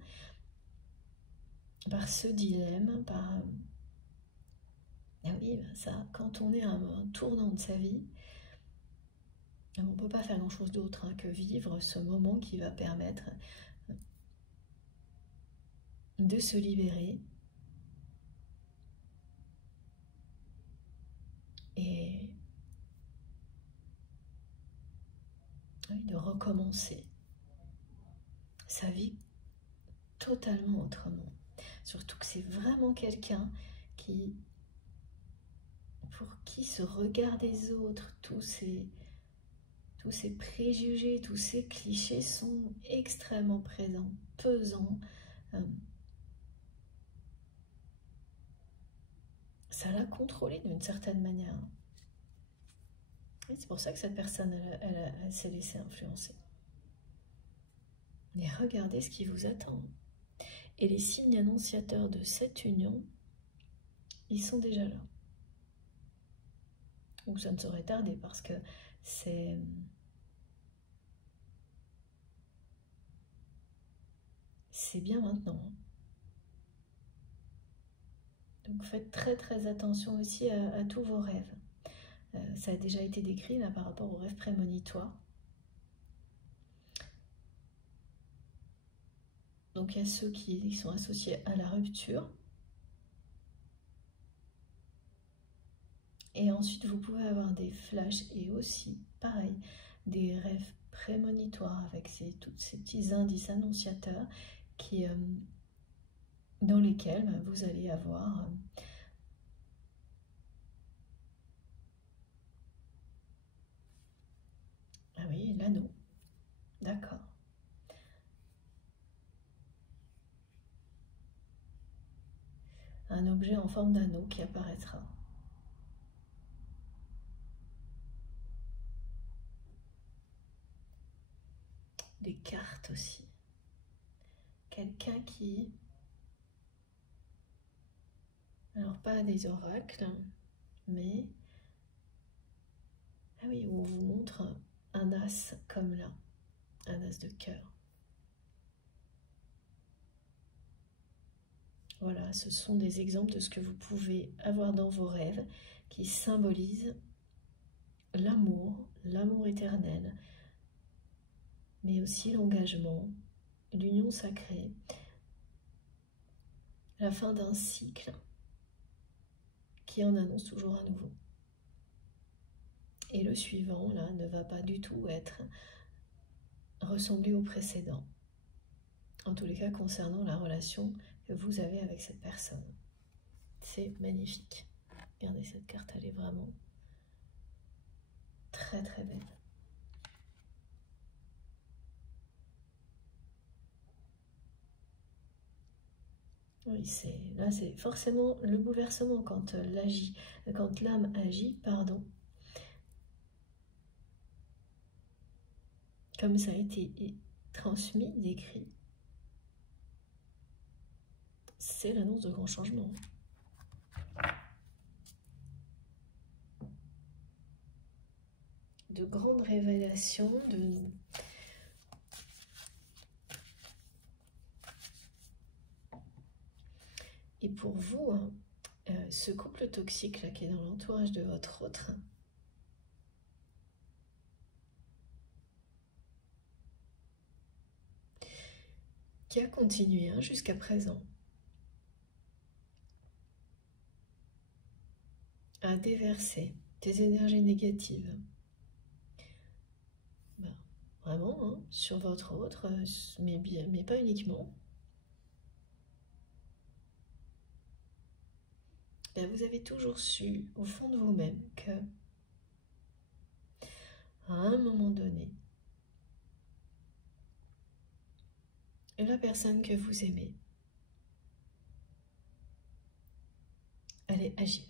par ce dilemme, par... Ah oui, ça, quand on est à un tournant de sa vie, on ne peut pas faire grand-chose d'autre que vivre ce moment qui va permettre de se libérer et de recommencer sa vie totalement autrement. Surtout que c'est vraiment quelqu'un pour qui ce regard des autres, tous ces préjugés, tous ces clichés sont extrêmement présents, pesants. Ça l'a contrôlé d'une certaine manière. C'est pour ça que cette personne, elle s'est laissée influencer. Mais regardez ce qui vous attend. Et les signes annonciateurs de cette union, ils sont déjà là. Donc ça ne saurait tarder parce que c'est bien maintenant. Donc faites très très attention aussi à tous vos rêves. Ça a déjà été décrit là par rapport aux rêves prémonitoires. Donc il y a ceux qui sont associés à la rupture. Et ensuite vous pouvez avoir des flashs et aussi, pareil, des rêves prémonitoires avec tous ces petits indices annonciateurs dans lesquels vous allez avoir Ah oui, l'anneau. D'accord. Un objet en forme d'anneau qui apparaîtra. Des cartes aussi. Quelqu'un qui... Alors pas des oracles, mais... Ah oui, on vous montre un as comme là. Un as de cœur. Voilà, ce sont des exemples de ce que vous pouvez avoir dans vos rêves qui symbolisent l'amour éternel, mais aussi l'engagement, l'union sacrée, la fin d'un cycle qui en annonce toujours un nouveau. Et le suivant, là, ne va pas du tout être ressemblé au précédent. En tous les cas, concernant la relation que vous avez avec cette personne. C'est magnifique. Regardez cette carte, elle est vraiment très très belle. Oui, là c'est forcément le bouleversement quand l'âme agit, pardon. Comme ça a été transmis, décrit, c'est l'annonce de grands changements. De grandes révélations, Et pour vous, hein, ce couple toxique là, qui est dans l'entourage de votre autre, qui a continué hein, jusqu'à présent à déverser des énergies négatives, vraiment, hein, sur votre autre, mais pas uniquement. Ben, vous avez toujours su, au fond de vous-même, que à un moment donné, la personne que vous aimez allait agir.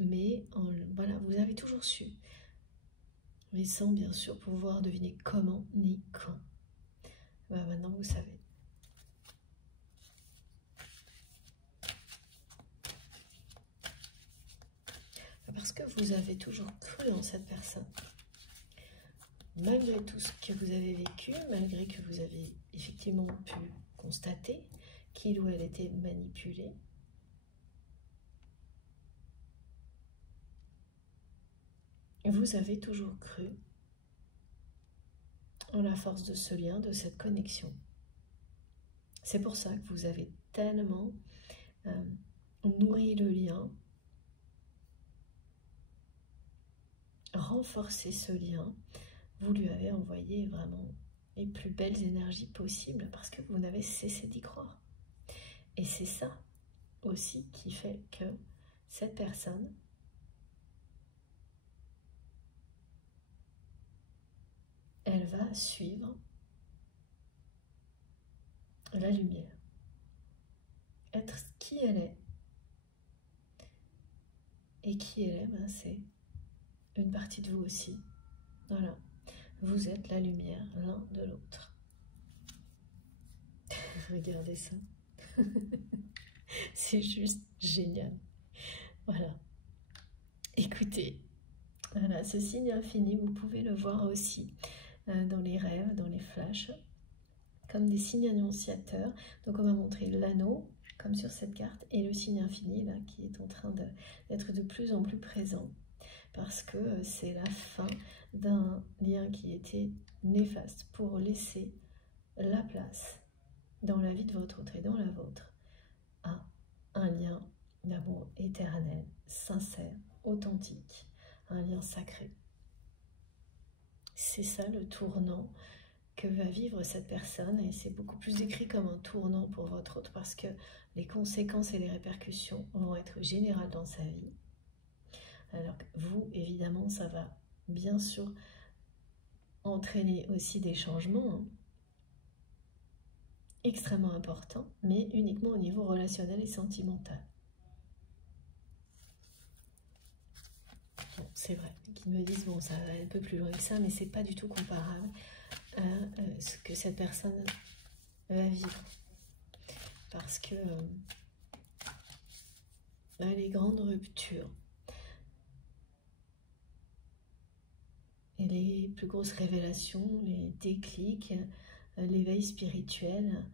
Mais voilà, vous avez toujours su, mais sans bien sûr pouvoir deviner comment ni quand. Ben, maintenant vous savez. Parce que vous avez toujours cru en cette personne. Malgré tout ce que vous avez vécu, malgré que vous avez effectivement pu constater qu'il ou elle était manipulé, vous avez toujours cru en la force de ce lien, de cette connexion. C'est pour ça que vous avez tellement nourri le lien, renforcé ce lien, vous lui avez envoyé vraiment les plus belles énergies possibles parce que vous n'avez cessé d'y croire. Et c'est ça aussi qui fait que cette personne elle va suivre la lumière, être qui elle est. Et qui elle est, ben c'est une partie de vous aussi. Voilà, vous êtes la lumière l'un de l'autre. Regardez ça. C'est juste génial. Voilà. Écoutez, voilà, ce signe infini, vous pouvez le voir aussi dans les rêves, dans les flashs, comme des signes annonciateurs. Donc on va montrer l'anneau, comme sur cette carte, et le signe infini, là, qui est en train d'être de plus en plus présent, parce que c'est la fin d'un lien qui était néfaste, pour laisser la place dans la vie de votre autre et dans la vôtre à un lien d'amour éternel, sincère, authentique, un lien sacré. C'est ça le tournant que va vivre cette personne, et c'est beaucoup plus décrit comme un tournant pour votre autre parce que les conséquences et les répercussions vont être générales dans sa vie. Alors que vous, évidemment, ça va bien sûr entraîner aussi des changements extrêmement importants, mais uniquement au niveau relationnel et sentimental. Bon, c'est vrai qu'ils me disent, bon, ça va un peu plus loin que ça, mais c'est pas du tout comparable à ce que cette personne va vivre. Parce que les grandes ruptures et les plus grosses révélations, les déclics, l'éveil spirituel,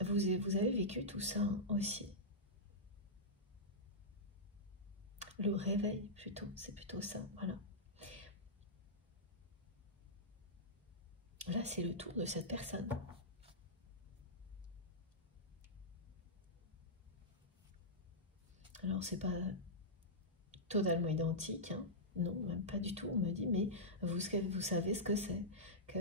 vous avez vécu tout ça aussi. Le réveil, plutôt, c'est plutôt ça, voilà. Là, c'est le tour de cette personne. Alors, c'est pas totalement identique, hein. Non, même pas du tout. On me dit, mais vous savez ce que c'est. Que,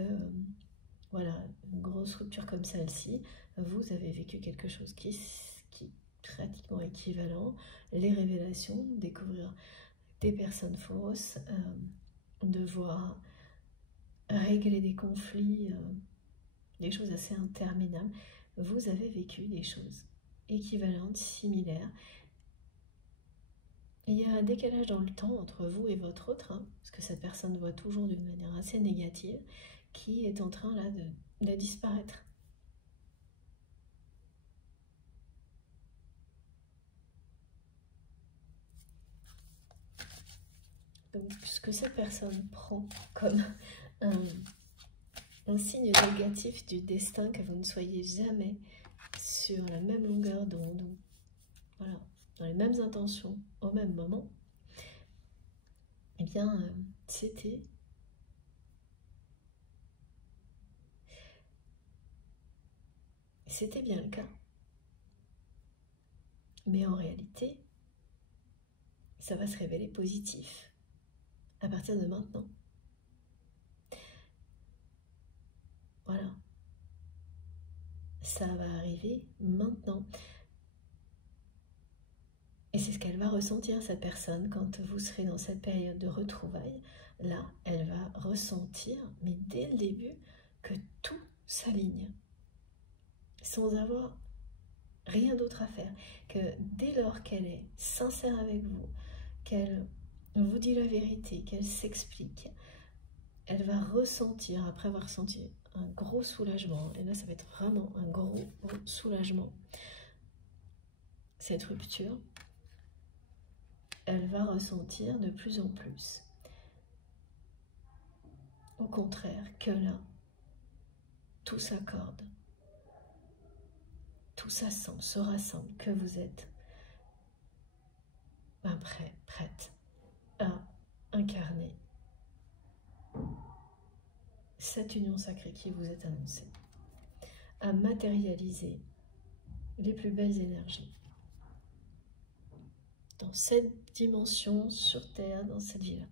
voilà, une grosse rupture comme celle-ci, vous avez vécu quelque chose qui est pratiquement équivalent. Les révélations, découvrir des personnes fausses, devoir régler des conflits, des choses assez interminables. Vous avez vécu des choses équivalentes, similaires. Il y a un décalage dans le temps entre vous et votre autre, hein, parce que cette personne voit toujours d'une manière assez négative, qui est en train là de disparaître. Donc, ce que cette personne prend comme un signe négatif du destin, que vous ne soyez jamais sur la même longueur d'onde, voilà, dans les mêmes intentions, au même moment, eh bien, c'était bien le cas. Mais en réalité, ça va se révéler positif à partir de maintenant. Voilà. Ça va arriver maintenant. Et c'est ce qu'elle va ressentir, cette personne, quand vous serez dans cette période de retrouvailles. Là, elle va ressentir, mais dès le début, que tout s'aligne. Sans avoir rien d'autre à faire. Que dès lors qu'elle est sincère avec vous, qu'elle vous dit la vérité, qu'elle s'explique, elle va ressentir, après avoir ressenti un gros soulagement, et là ça va être vraiment un gros soulagement, cette rupture, elle va ressentir de plus en plus, au contraire, que là, tout s'accorde, tout s'assemble, se rassemble, que vous êtes prêt, prête à incarner cette union sacrée qui vous est annoncée, à matérialiser les plus belles énergies dans cette dimension sur Terre, dans cette vie-là.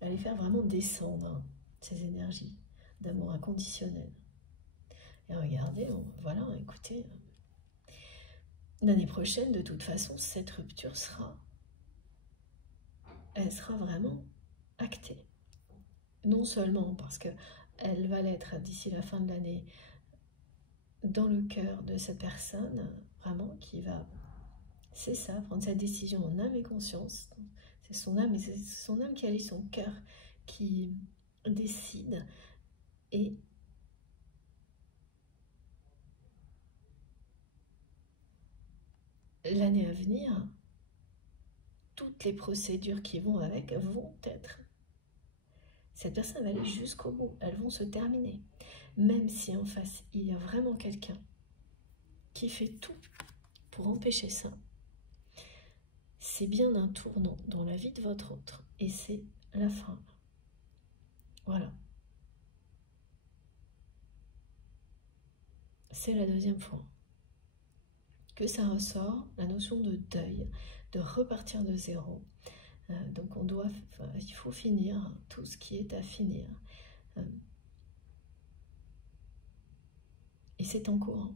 Allez faire vraiment descendre ces énergies d'amour inconditionnel. Et regardez, voilà, écoutez, l'année prochaine, de toute façon, cette rupture elle sera vraiment actée. Non seulement parce qu'elle va l'être d'ici la fin de l'année dans le cœur de cette personne, vraiment, qui va, c'est ça, prendre cette décision en âme et conscience. C'est son âme, et c'est son âme qui allie son cœur, qui décide. Et l'année à venir, toutes les procédures qui vont avec vont être. Cette personne va aller jusqu'au bout, elles vont se terminer. Même si en face, il y a vraiment quelqu'un qui fait tout pour empêcher ça, c'est bien un tournant dans la vie de votre autre. Et c'est la fin. Voilà. C'est la deuxième fois que ça ressort, la notion de deuil, de repartir de zéro. Donc il faut finir tout ce qui est à finir. Et c'est en cours.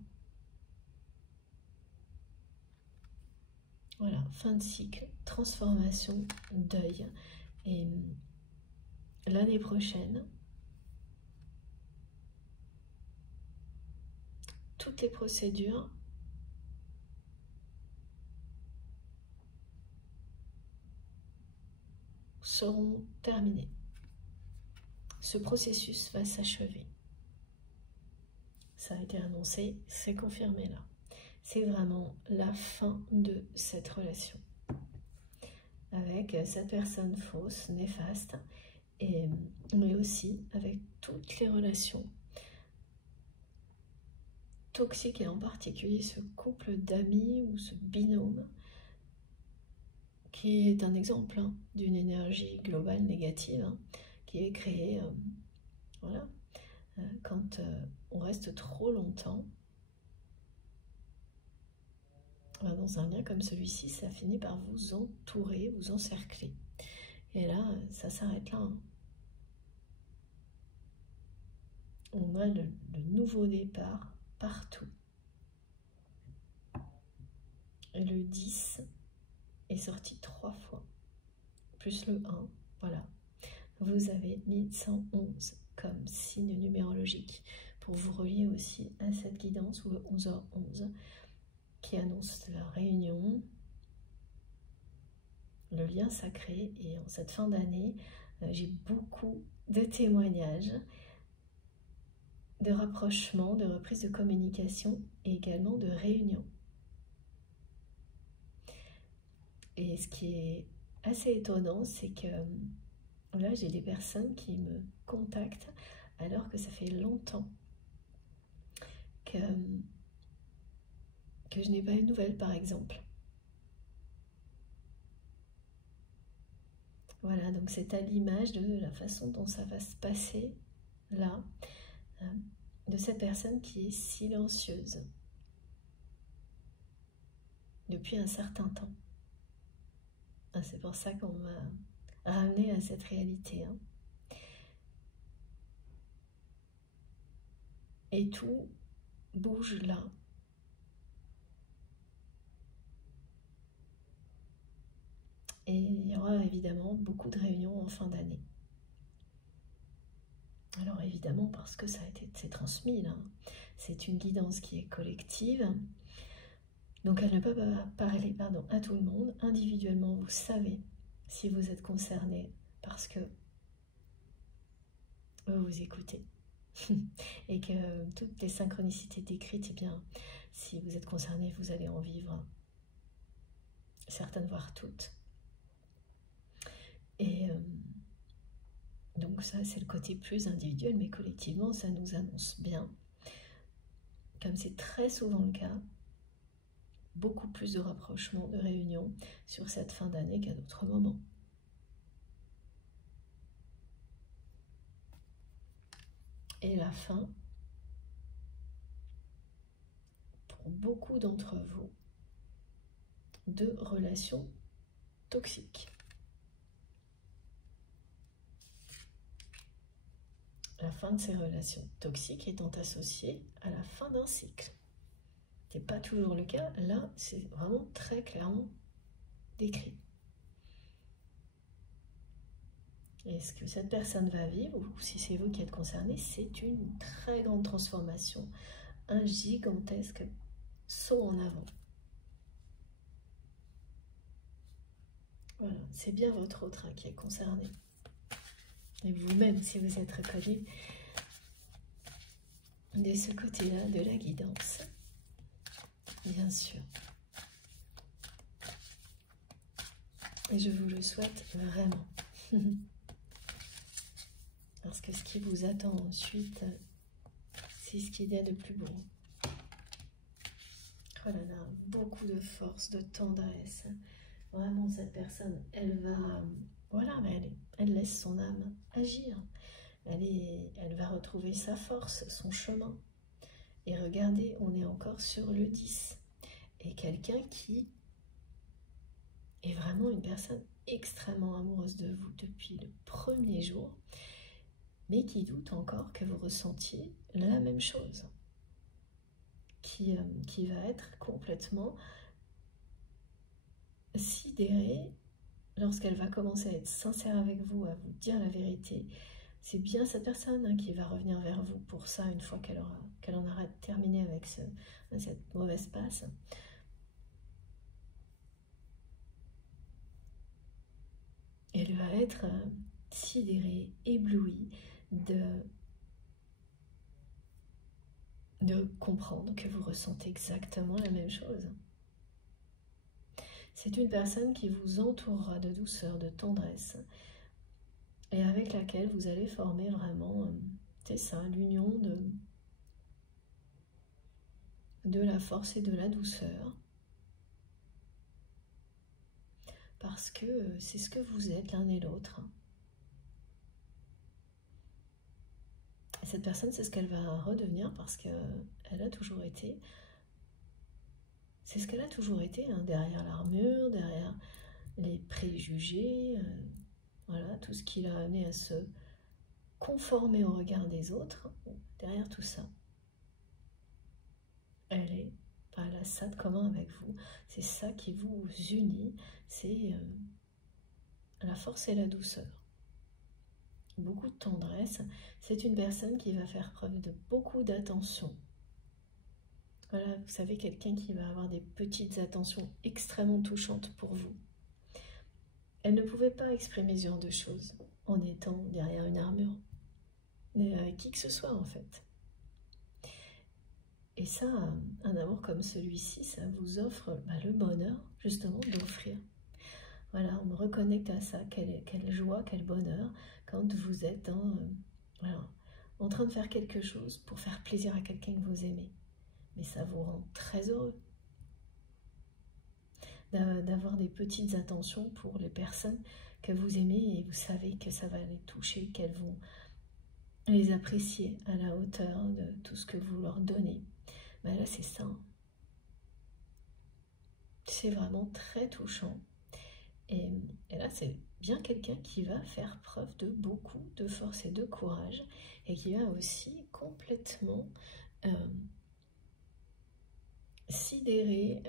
Voilà, fin de cycle, transformation, deuil. Et l'année prochaine, toutes les procédures seront terminées. Ce processus va s'achever. Ça a été annoncé, c'est confirmé là. C'est vraiment la fin de cette relation. Avec cette personne fausse, néfaste, mais aussi avec toutes les relations toxiques, et en particulier ce couple d'amis ou ce binôme qui est un exemple d'une énergie globale négative qui est créée voilà, quand on reste trop longtemps dans un lien comme celui-ci, ça finit par vous entourer, vous encercler. Et là, ça s'arrête là. On a le nouveau départ partout. Et le 10 est sorti 3 fois, plus le 1, voilà. Vous avez mis 111 comme signe numérologique pour vous relier aussi à cette guidance, ou le 11h11, qui annonce la réunion, le lien sacré. Et en cette fin d'année, j'ai beaucoup de témoignages, de rapprochements, de reprises de communication et également de réunions. Et ce qui est assez étonnant, c'est que là, j'ai des personnes qui me contactent alors que ça fait longtemps que je n'ai pas eu de nouvelles, par exemple. Voilà, donc c'est à l'image de la façon dont ça va se passer, là, de cette personne qui est silencieuse depuis un certain temps. C'est pour ça qu'on m'a ramené à cette réalité. Et tout bouge là. Et il y aura évidemment beaucoup de réunions en fin d'année. Alors évidemment, parce que ça a été transmis là, c'est une guidance qui est collective. Donc elle ne peut pas parler à tout le monde. Individuellement, vous savez si vous êtes concerné parce que vous écoutez. Et que toutes les synchronicités décrites, eh bien, si vous êtes concerné, vous allez en vivre certaines, voire toutes. Et donc ça, c'est le côté plus individuel, mais collectivement, ça nous annonce bien, comme c'est très souvent le cas, beaucoup plus de rapprochements, de réunions sur cette fin d'année qu'à d'autres moments. Et la fin, pour beaucoup d'entre vous, de relations toxiques. La fin de ces relations toxiques étant associée à la fin d'un cycle. Ce n'est pas toujours le cas, là c'est vraiment très clairement décrit. Et ce que cette personne va vivre, ou si c'est vous qui êtes concerné, c'est une très grande transformation, un gigantesque saut en avant. Voilà, c'est bien votre autre qui est concerné. Et vous-même, si vous êtes reconnu de ce côté-là de la guidance, bien sûr. Et je vous le souhaite vraiment. Parce que ce qui vous attend ensuite, c'est ce qu'il y a de plus beau. Oh là là, beaucoup de force, de tendresse. Vraiment, cette personne, elle va... Voilà, mais elle laisse son âme agir. Elle va retrouver sa force, son chemin. Et regardez, on est encore sur le 10. Et quelqu'un qui est vraiment une personne extrêmement amoureuse de vous depuis le premier jour, mais qui doute encore que vous ressentiez la même chose. qui va être complètement sidérée lorsqu'elle va commencer à être sincère avec vous, à vous dire la vérité. C'est bien cette personne qui va revenir vers vous pour ça une fois qu'elle en aura terminé avec cette mauvaise passe. Elle va être sidérée, éblouie de comprendre que vous ressentez exactement la même chose. C'est une personne qui vous entourera de douceur, de tendresse, et avec laquelle vous allez former vraiment, c'est ça, l'union de la force et de la douceur. Parce que c'est ce que vous êtes l'un et l'autre. Cette personne, c'est ce qu'elle va redevenir parce qu'elle a toujours été. C'est ce qu'elle a toujours été, derrière l'armure, derrière les préjugés, voilà, tout ce qui l'a amené à se conformer au regard des autres. Derrière tout ça, elle a ça de commun avec vous. C'est ça qui vous unit, c'est la force et la douceur. Beaucoup de tendresse. C'est une personne qui va faire preuve de beaucoup d'attention. Voilà, vous savez, quelqu'un qui va avoir des petites attentions extrêmement touchantes pour vous. Elle ne pouvait pas exprimer ce genre de choses en étant derrière une armure, avec qui que ce soit en fait. Et ça, un amour comme celui-ci, ça vous offre le bonheur justement d'offrir. Voilà, on me reconnecte à ça, quelle joie, quel bonheur quand vous êtes en train de faire quelque chose pour faire plaisir à quelqu'un que vous aimez. Mais ça vous rend très heureux d'avoir des petites attentions pour les personnes que vous aimez et vous savez que ça va les toucher, qu'elles vont les apprécier à la hauteur de tout ce que vous leur donnez. Ben là, c'est ça. C'est vraiment très touchant. Et là, c'est bien quelqu'un qui va faire preuve de beaucoup de force et de courage et qui va aussi complètement sidérer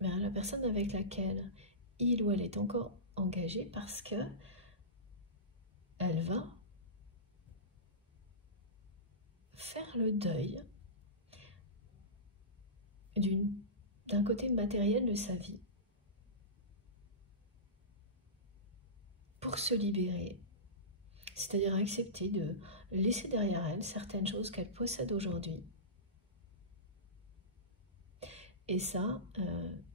la personne avec laquelle il ou elle est encore engagée parce que elle va faire le deuil d'un côté matériel de sa vie pour se libérer, c'est-à-dire accepter de laisser derrière elle certaines choses qu'elle possède aujourd'hui. Et ça,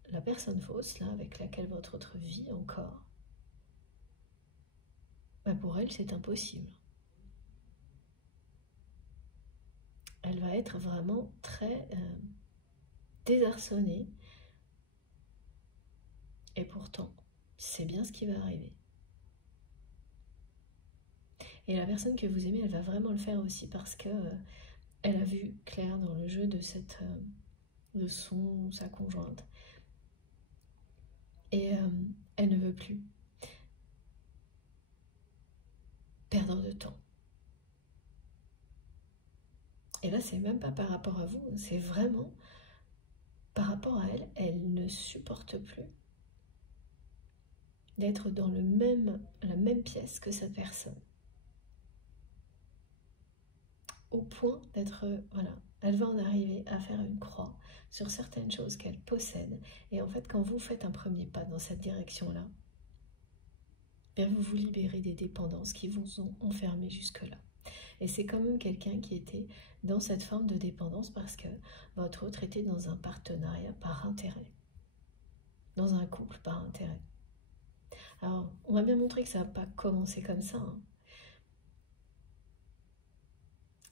la personne fausse, là, avec laquelle votre autre vit encore, pour elle, c'est impossible. Elle va être vraiment très désarçonnée. Et pourtant, c'est bien ce qui va arriver. Et la personne que vous aimez, elle va vraiment le faire aussi parce que elle a vu clair dans le jeu de sa conjointe. Et elle ne veut plus perdre de temps. Et là, c'est même pas par rapport à vous, c'est vraiment par rapport à elle. Elle ne supporte plus d'être dans la même pièce que cette personne. Au point d'être, elle va en arriver à faire une croix sur certaines choses qu'elle possède. Et en fait, quand vous faites un premier pas dans cette direction-là, vous vous libérez des dépendances qui vous ont enfermé jusque-là. Et c'est quand même quelqu'un qui était dans cette forme de dépendance parce que votre autre était dans un partenariat par intérêt, dans un couple par intérêt. Alors, on va bien montrer que ça n'a pas commencé comme ça.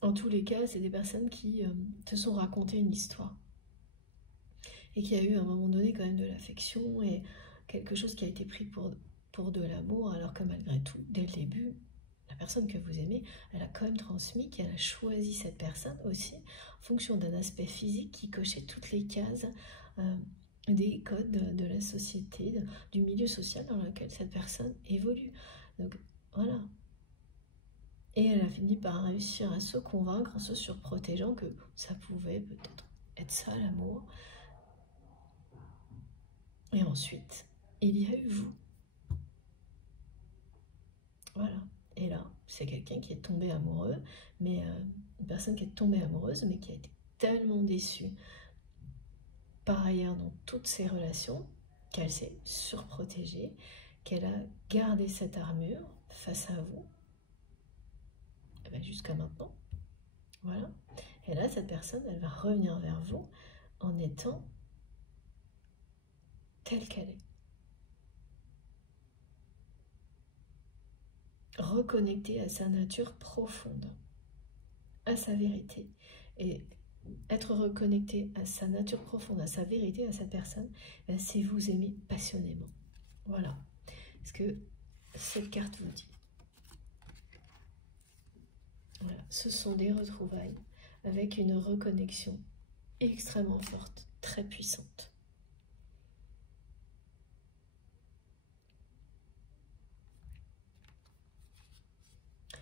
En tous les cas, c'est des personnes qui te sont racontées une histoire. Et qui a eu à un moment donné quand même de l'affection et quelque chose qui a été pris pour de l'amour, alors que malgré tout, dès le début, la personne que vous aimez, elle a quand même transmis qu'elle a choisi cette personne aussi en fonction d'un aspect physique qui cochait toutes les cases des codes de la société, du milieu social dans lequel cette personne évolue. Donc voilà. Et elle a fini par réussir à se convaincre en se surprotégeant que ça pouvait peut-être être ça l'amour. Et ensuite, il y a eu vous. Voilà. Et là, c'est quelqu'un qui est tombé amoureux, mais une personne qui est tombée amoureuse, mais qui a été tellement déçue par ailleurs dans toutes ses relations, qu'elle s'est surprotégée, qu'elle a gardé cette armure face à vous, jusqu'à maintenant. Voilà. Et là, cette personne, elle va revenir vers vous en étant telle qu'elle est. Reconnectée à sa nature profonde, à sa vérité. Et être reconnecté à sa nature profonde, à sa vérité, à cette personne, c'est vous aimer passionnément. Voilà ce que cette carte vous dit. Voilà. Ce sont des retrouvailles avec une reconnexion extrêmement forte, très puissante.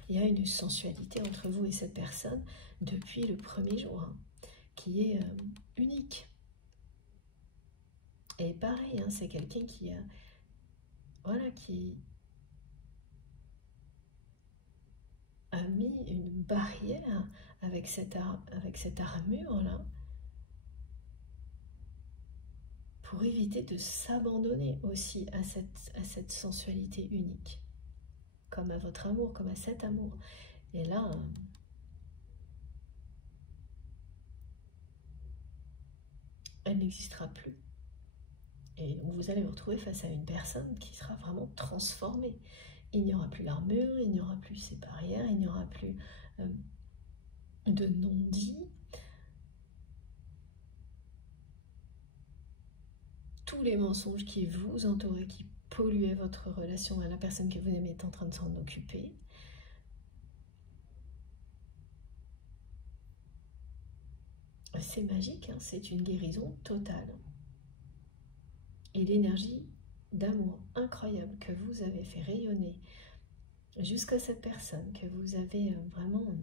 Il y a une sensualité entre vous et cette personne depuis le premier jour, hein, qui est unique. Et pareil, hein, c'est quelqu'un qui a, voilà, qui a mis une barrière avec cette armure-là pour éviter de s'abandonner aussi à cette sensualité unique, comme à votre amour, comme à cet amour. Et là, elle n'existera plus. Et donc vous allez vous retrouver face à une personne qui sera vraiment transformée. Il n'y aura plus l'armure, il n'y aura plus ces barrières, il n'y aura plus de non-dit. Tous les mensonges qui vous entouraient, qui polluaient votre relation à la personne que vous aimez est en train de s'en occuper. C'est magique, hein, c'est une guérison totale. Et l'énergie d'amour incroyable que vous avez fait rayonner jusqu'à cette personne, que vous avez vraiment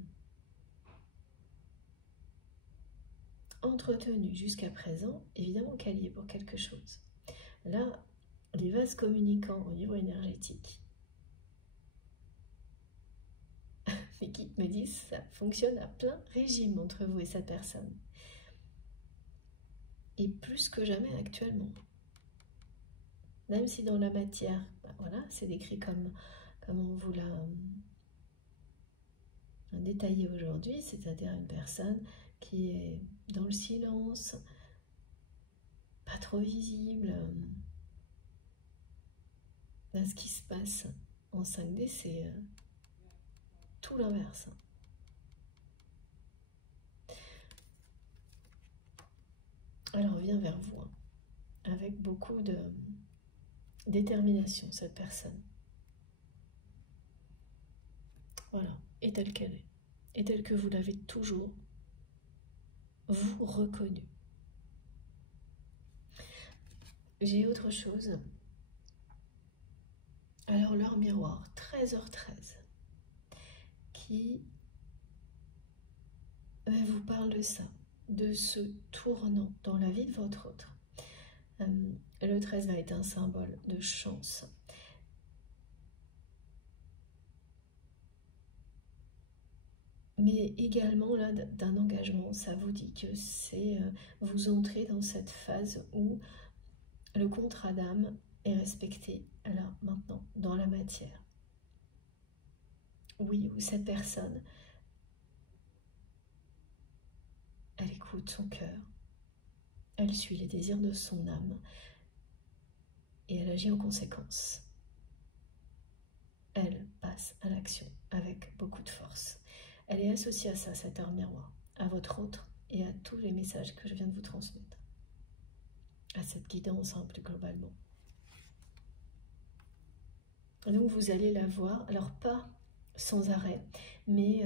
entretenue jusqu'à présent, évidemment qu'elle y est pour quelque chose. Là, les vases communicants au niveau énergétique, les guides me disent ça fonctionne à plein régime entre vous et cette personne. Et plus que jamais actuellement. Même si dans la matière, voilà, c'est décrit comme on vous l'a détaillé aujourd'hui, c'est-à-dire une personne qui est dans le silence, pas trop visible. Là, ce qui se passe en 5D, c'est tout l'inverse. Elle revient vers vous, hein, avec beaucoup de détermination, cette personne. Voilà, et telle qu'elle est. Et telle que vous l'avez toujours, vous reconnu. J'ai autre chose. Alors, leur miroir, 13h13, qui vous parle de ça, de ce tournant dans la vie de votre autre. Le 13 va être un symbole de chance. Mais également là d'un engagement, ça vous dit que c'est vous entrez dans cette phase où le contrat d'âme est respecté, là, maintenant, dans la matière. Oui, où cette personne, elle écoute son cœur, elle suit les désirs de son âme et elle agit en conséquence. Elle passe à l'action avec beaucoup de force. Elle est associée à ça, cette heure miroir, à votre autre et à tous les messages que je viens de vous transmettre, à cette guidance plus globalement. Donc vous allez la voir, alors pas sans arrêt, mais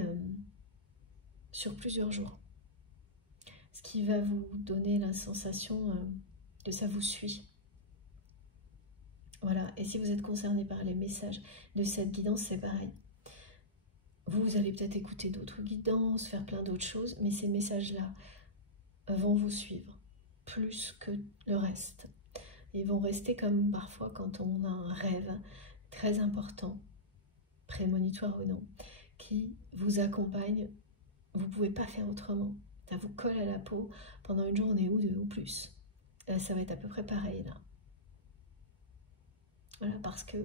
sur plusieurs jours. Ce qui va vous donner la sensation de ça vous suit. Voilà, et si vous êtes concerné par les messages de cette guidance, c'est pareil. vous allez peut-être écouter d'autres guidances, faire plein d'autres choses, mais ces messages-là vont vous suivre plus que le reste. Ils vont rester comme parfois quand on a un rêve très important, prémonitoire ou non, qui vous accompagne. Vous ne pouvez pas faire autrement. Ça vous colle à la peau pendant une journée ou deux ou plus. Ça va être à peu près pareil là. Voilà, parce que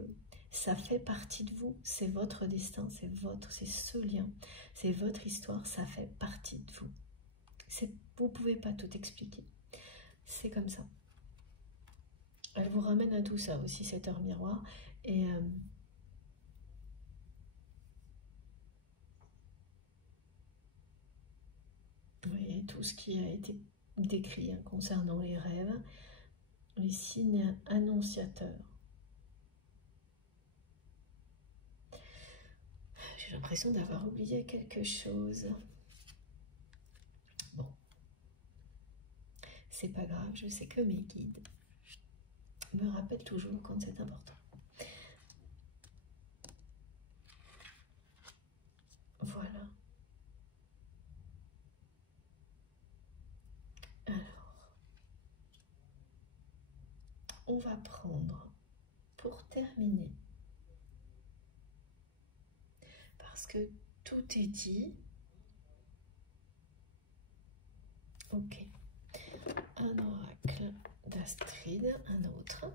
ça fait partie de vous, c'est votre destin, c'est ce lien, c'est votre histoire, ça fait partie de vous. Vous ne pouvez pas tout expliquer. C'est comme ça. Elle vous ramène à tout ça aussi, cette heure miroir. Et vous voyez tout ce qui a été décrit concernant les rêves, les signes annonciateurs. J'ai l'impression d'avoir oublié quelque chose. Bon, c'est pas grave, je sais que mes guides me rappellent toujours quand c'est important. Voilà. Alors, on va prendre, pour terminer, parce que tout est dit. Ok. Un oracle d'Astrid, un autre.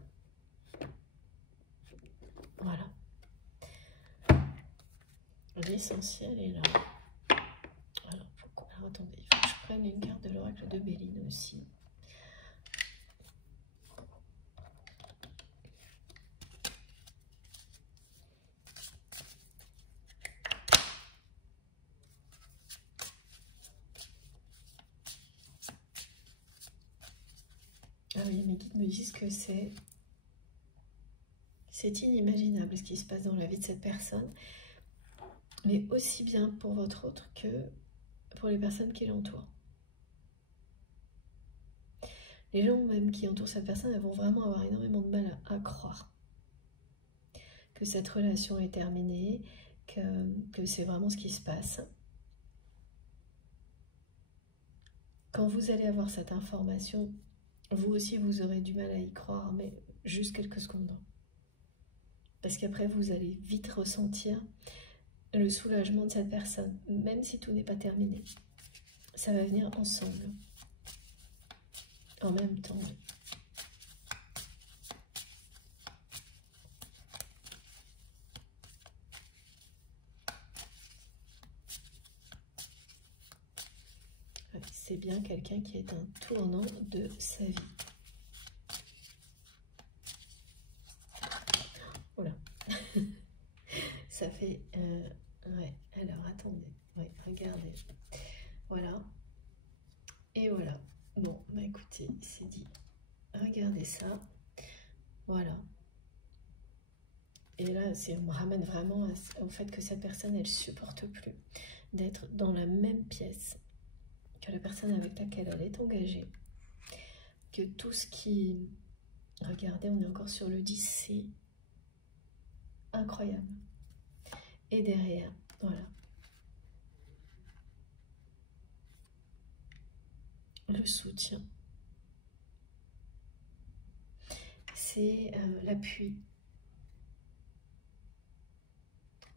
Voilà. L'essentiel est là. Alors, alors, attendez, il faut que je prenne une carte de l'oracle de Béline aussi. Ah oui, mes guides me disent que c'est inimaginable ce qui se passe dans la vie de cette personne, mais aussi bien pour votre autre que pour les personnes qui l'entourent. Les gens même qui entourent cette personne, elles vont vraiment avoir énormément de mal à croire que cette relation est terminée, que c'est vraiment ce qui se passe. Quand vous allez avoir cette information, vous aussi vous aurez du mal à y croire, mais juste quelques secondes. Parce qu'après vous allez vite ressentir le soulagement de cette personne, même si tout n'est pas terminé. Ça va venir ensemble, en même temps. C'est bien quelqu'un qui est un tournant de sa vie. Voilà. Ça fait... ouais, alors attendez. Ouais, regardez. Voilà. Et voilà. Bon, bah écoutez, c'est dit. Regardez ça. Voilà. Et là, on me ramène vraiment au fait que cette personne, elle supporte plus d'être dans la même pièce que la personne avec laquelle elle est engagée. Que tout ce qui... Regardez, on est encore sur le 10, c'est incroyable. Et derrière, voilà. Le soutien. C'est l'appui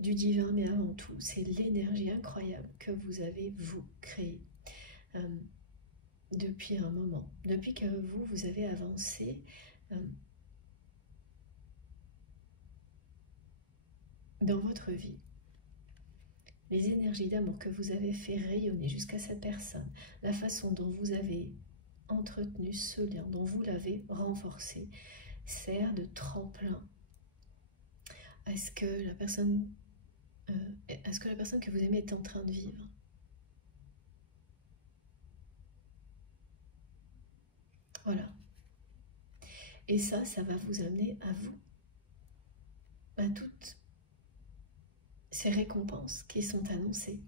du divin, mais avant tout, c'est l'énergie incroyable que vous avez, vous, créée depuis un moment. Depuis que vous avez avancé dans votre vie. Les énergies d'amour que vous avez fait rayonner jusqu'à cette personne, la façon dont vous avez entretenu ce lien, dont vous l'avez renforcé, sert de tremplin à ce que la personne que vous aimez est en train de vivre. Voilà. Et ça va vous amener à vous, à toutes ces récompenses qui sont annoncées.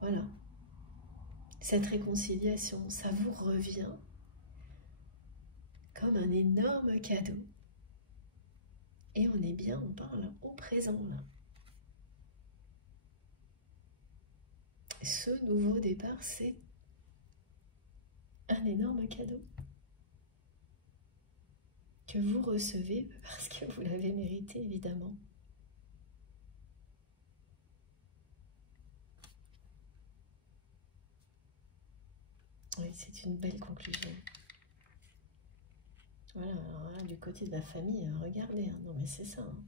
Voilà. Cette réconciliation, ça vous revient comme un énorme cadeau. Et on est bien, on parle au présent là. ce nouveau départ, c'est un énorme cadeau que vous recevez parce que vous l'avez mérité, évidemment. Oui, c'est une belle conclusion. Voilà, alors là, du côté de la famille, regardez, hein, non mais c'est ça. Hein.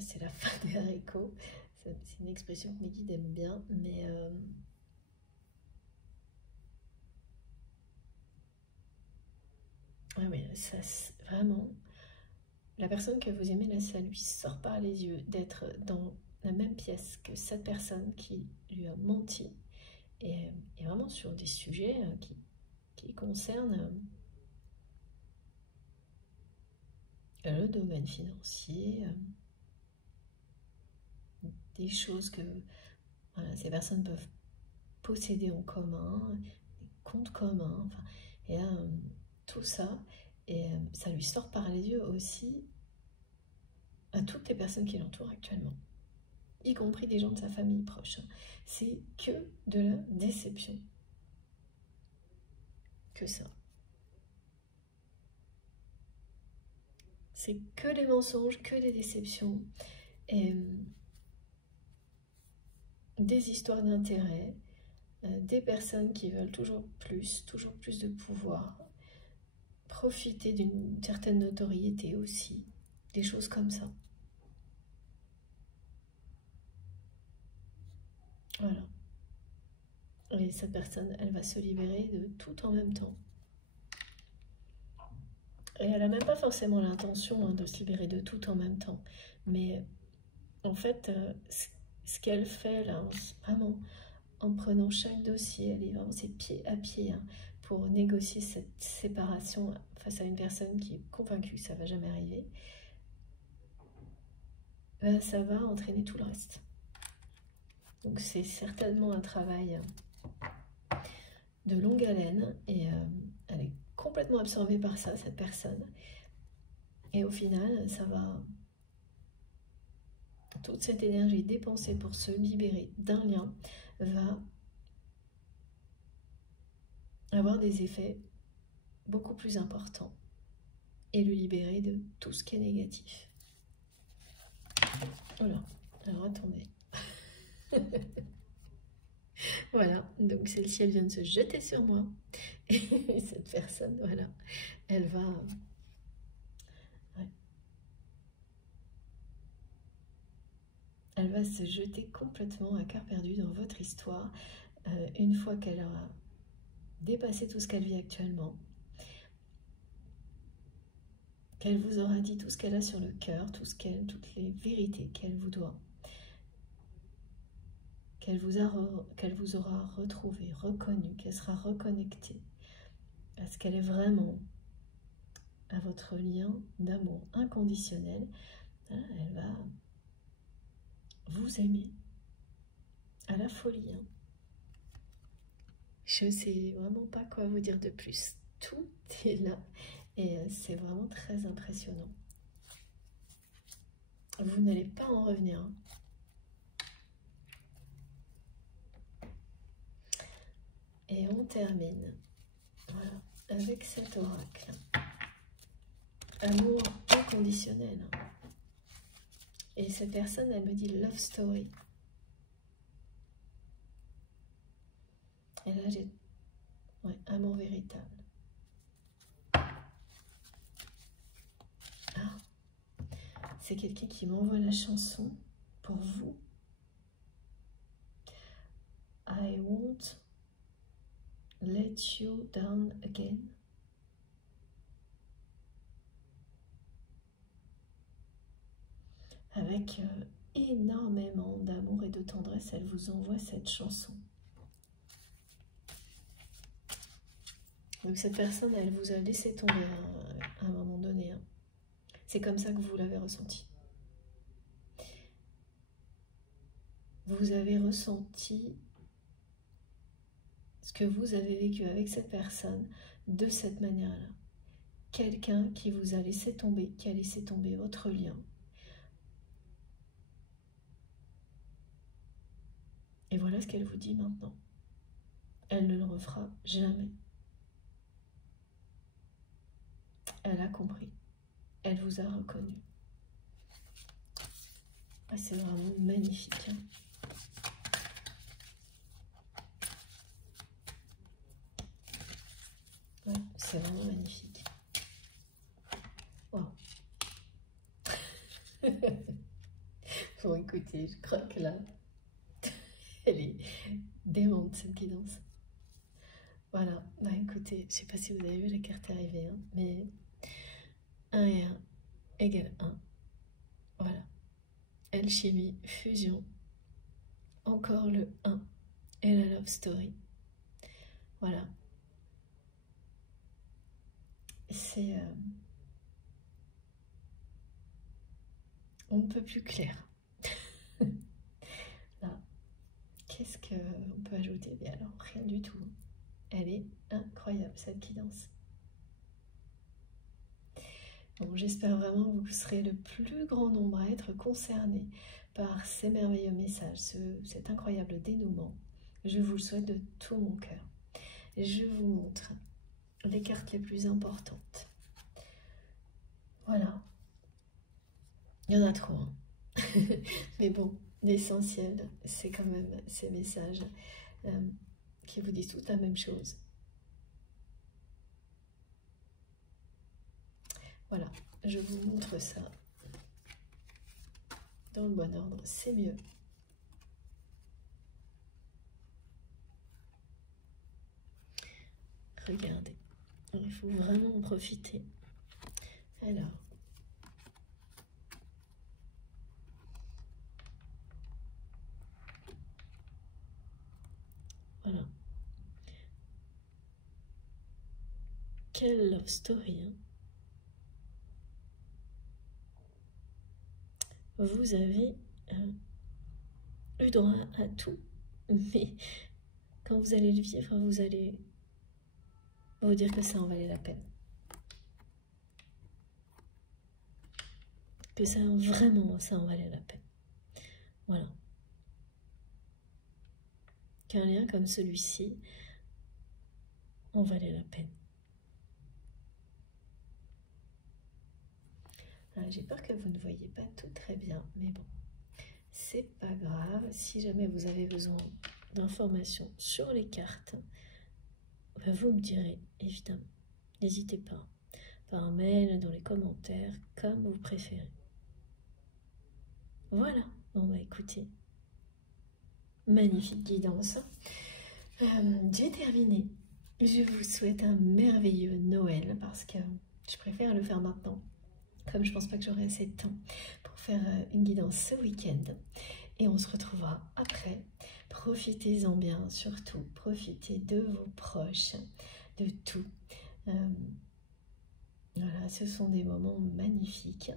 C'est la fin des haricots. C'est une expression que mes guides aiment bien, mais oui, ça, vraiment, la personne que vous aimez, là, ça lui sort par les yeux d'être dans la même pièce que cette personne qui lui a menti, et vraiment sur des sujets qui concernent le domaine financier, des choses que voilà, ces personnes peuvent posséder en commun, des comptes communs, enfin, et là, tout ça, et ça lui sort par les yeux aussi à toutes les personnes qui l'entourent actuellement, y compris des gens de sa famille proche. C'est que de la déception. Que ça. C'est que des mensonges, que des déceptions, et des histoires d'intérêt, des personnes qui veulent toujours plus de pouvoir, profiter d'une certaine notoriété aussi, des choses comme ça. Voilà. Et cette personne, elle va se libérer de tout en même temps. Et elle n'a même pas forcément l'intention de se libérer de tout en même temps. Mais en fait, ce qu'elle fait là, vraiment, en prenant chaque dossier, elle est vraiment c'est pied à pied hein, pour négocier cette séparation face à une personne qui est convaincue que ça ne va jamais arriver, ben, ça va entraîner tout le reste. Donc c'est certainement un travail de longue haleine et elle est complètement absorbée par ça, cette personne. Et au final, ça va... Toute cette énergie dépensée pour se libérer d'un lien va avoir des effets beaucoup plus importants et le libérer de tout ce qui est négatif. Voilà, alors attendez. Voilà, donc celle-ci, elle vient de se jeter sur moi. Et cette personne, voilà, elle va... Ouais. Elle va se jeter complètement à cœur perdu dans votre histoire une fois qu'elle aura dépassé tout ce qu'elle vit actuellement, qu'elle vous aura dit tout ce qu'elle a sur le cœur, toutes les vérités qu'elle vous doit, qu'elle vous aura retrouvé, reconnu, qu'elle sera reconnectée à ce qu'elle est vraiment, à votre lien d'amour inconditionnel. Elle va vous aimer à la folie. Hein. Je ne sais vraiment pas quoi vous dire de plus. Tout est là et c'est vraiment très impressionnant. Vous n'allez pas en revenir. Hein. Et on termine voilà, avec cet oracle. Amour inconditionnel. Et cette personne, elle me dit love story. Et là, j'ai amour véritable. Ah, c'est quelqu'un qui m'envoie la chanson pour vous. I won't let you down again. Avec énormément d'amour et de tendresse, elle vous envoie cette chanson. Donc cette personne, elle vous a laissé tomber à un moment donné. Hein. C'est comme ça que vous l'avez ressenti. Vous avez ressenti ce que vous avez vécu avec cette personne de cette manière-là. Quelqu'un qui vous a laissé tomber, qui a laissé tomber votre lien. Et voilà ce qu'elle vous dit maintenant. Elle ne le refera jamais. Elle a compris. Elle vous a reconnu. Ah, c'est vraiment magnifique. Hein. Ouais, c'est vraiment magnifique. Wow. Bon, écoutez, je crois que là, elle est démente, cette guidance. Voilà, bah écoutez, je sais pas si vous avez vu la carte arriver, hein, mais 1 et 1 égale 1. Voilà. Alchimie, fusion, encore le 1 et la love story. Voilà. C'est... on ne peut plus clair. Là, qu'est-ce qu'on peut ajouter? Bien alors, rien du tout. Elle est incroyable, cette guidance. Bon, j'espère vraiment que vous serez le plus grand nombre à être concernés par ces merveilleux messages, cet incroyable dénouement. Je vous le souhaite de tout mon cœur. Je vous montre les cartes les plus importantes. Voilà. Il y en a trop, hein. Mais bon, l'essentiel, c'est quand même ces messages qui vous disent toutes la même chose. Voilà, je vous montre ça dans le bon ordre, c'est mieux. Regardez, il faut vraiment en profiter. Alors, voilà. Quelle love story, hein. Vous avez eu droit à tout, mais quand vous allez le vivre, vous allez vous dire que ça en valait la peine. Que ça, vraiment, ça en valait la peine. Voilà. Qu'un lien comme celui-ci en valait la peine. J'ai peur que vous ne voyez pas tout très bien, mais bon, c'est pas grave. Si jamais vous avez besoin d'informations sur les cartes, vous me direz, évidemment. N'hésitez pas, par mail, dans les commentaires, comme vous préférez. Voilà, bon bah écoutez, magnifique guidance. J'ai terminé. Je vous souhaite un merveilleux Noël, parce que je préfère le faire maintenant. Comme je pense pas que j'aurai assez de temps pour faire une guidance ce week-end. Et on se retrouvera après. Profitez-en bien, surtout. Profitez de vos proches, de tout. Voilà, ce sont des moments magnifiques.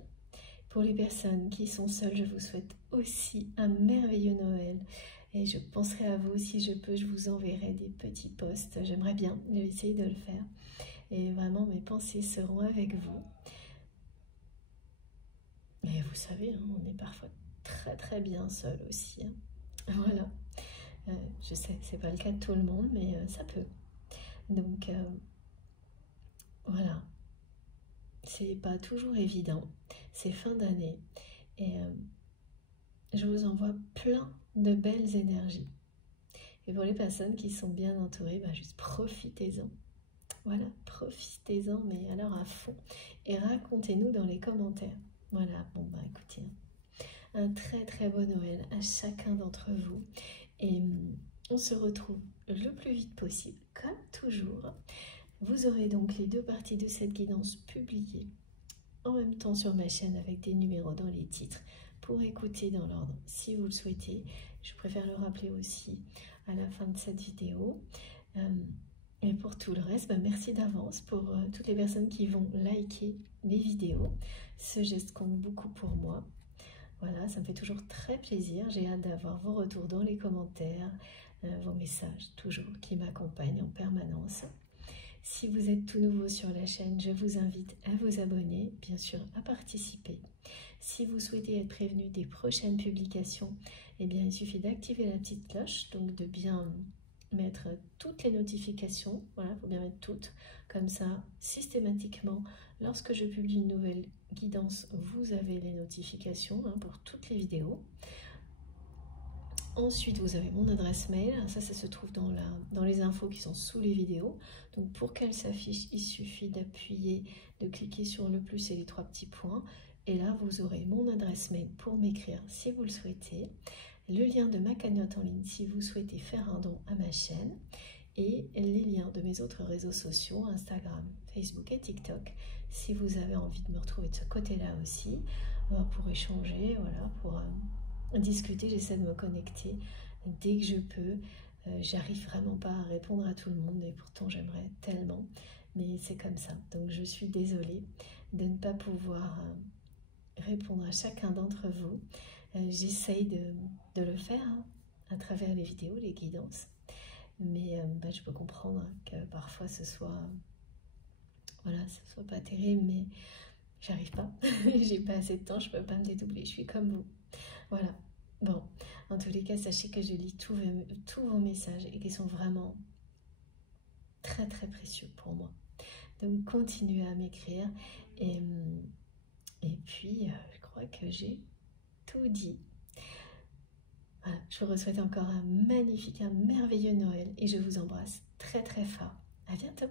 Pour les personnes qui sont seules, je vous souhaite aussi un merveilleux Noël. Et je penserai à vous, si je peux, je vous enverrai des petits posts. J'aimerais bien essayer de le faire. Et vraiment, mes pensées seront avec vous. Et vous savez, hein, on est parfois très bien seul aussi. Hein. Voilà. Je sais que c'est pas le cas de tout le monde, mais ça peut. Donc, voilà. C'est pas toujours évident. C'est fin d'année. Et je vous envoie plein de belles énergies. Et pour les personnes qui sont bien entourées, bah, juste profitez-en. Voilà, profitez-en, mais alors à fond. Et racontez-nous dans les commentaires. Voilà, bon bah écoutez, un très bon Noël à chacun d'entre vous. Et on se retrouve le plus vite possible, comme toujours. Vous aurez donc les 2 parties de cette guidance publiées en même temps sur ma chaîne avec des numéros dans les titres pour écouter dans l'ordre si vous le souhaitez. Je préfère le rappeler aussi à la fin de cette vidéo. Et pour tout le reste, bah merci d'avance pour toutes les personnes qui vont liker les vidéos. Ce geste compte beaucoup pour moi. Voilà, ça me fait toujours très plaisir. J'ai hâte d'avoir vos retours dans les commentaires, vos messages toujours qui m'accompagnent en permanence. Si vous êtes tout nouveau sur la chaîne, je vous invite à vous abonner, bien sûr à participer. Si vous souhaitez être prévenu des prochaines publications, eh bien il suffit d'activer la petite cloche, donc de bien mettre toutes les notifications, voilà, il faut bien mettre toutes, comme ça, systématiquement, lorsque je publie une nouvelle guidance, vous avez les notifications pour toutes les vidéos. Ensuite, vous avez mon adresse mail, ça se trouve dans les infos qui sont sous les vidéos. Donc pour qu'elle s'affiche, il suffit d'appuyer, de cliquer sur le plus et les 3 petits points. Et là, vous aurez mon adresse mail pour m'écrire si vous le souhaitez, le lien de ma cagnotte en ligne si vous souhaitez faire un don à ma chaîne, et les liens de mes autres réseaux sociaux, Instagram, Facebook et TikTok, si vous avez envie de me retrouver de ce côté-là aussi, pour échanger, voilà, pour discuter. J'essaie de me connecter dès que je peux. J'arrive vraiment pas à répondre à tout le monde et pourtant j'aimerais tellement, mais c'est comme ça. Donc je suis désolée de ne pas pouvoir répondre à chacun d'entre vous. J'essaye de le faire à travers les vidéos, les guidances, mais je peux comprendre que parfois ce soit pas terrible, mais j'arrive pas. J'ai pas assez de temps, je peux pas me dédoubler, je suis comme vous. Voilà. Bon, en tous les cas, sachez que je lis tous vos messages et qu'ils sont vraiment très très précieux pour moi. Donc continuez à m'écrire et puis je crois que j'ai tout dit. Voilà, je vous souhaite encore un magnifique, un merveilleux Noël et je vous embrasse très très fort. À bientôt.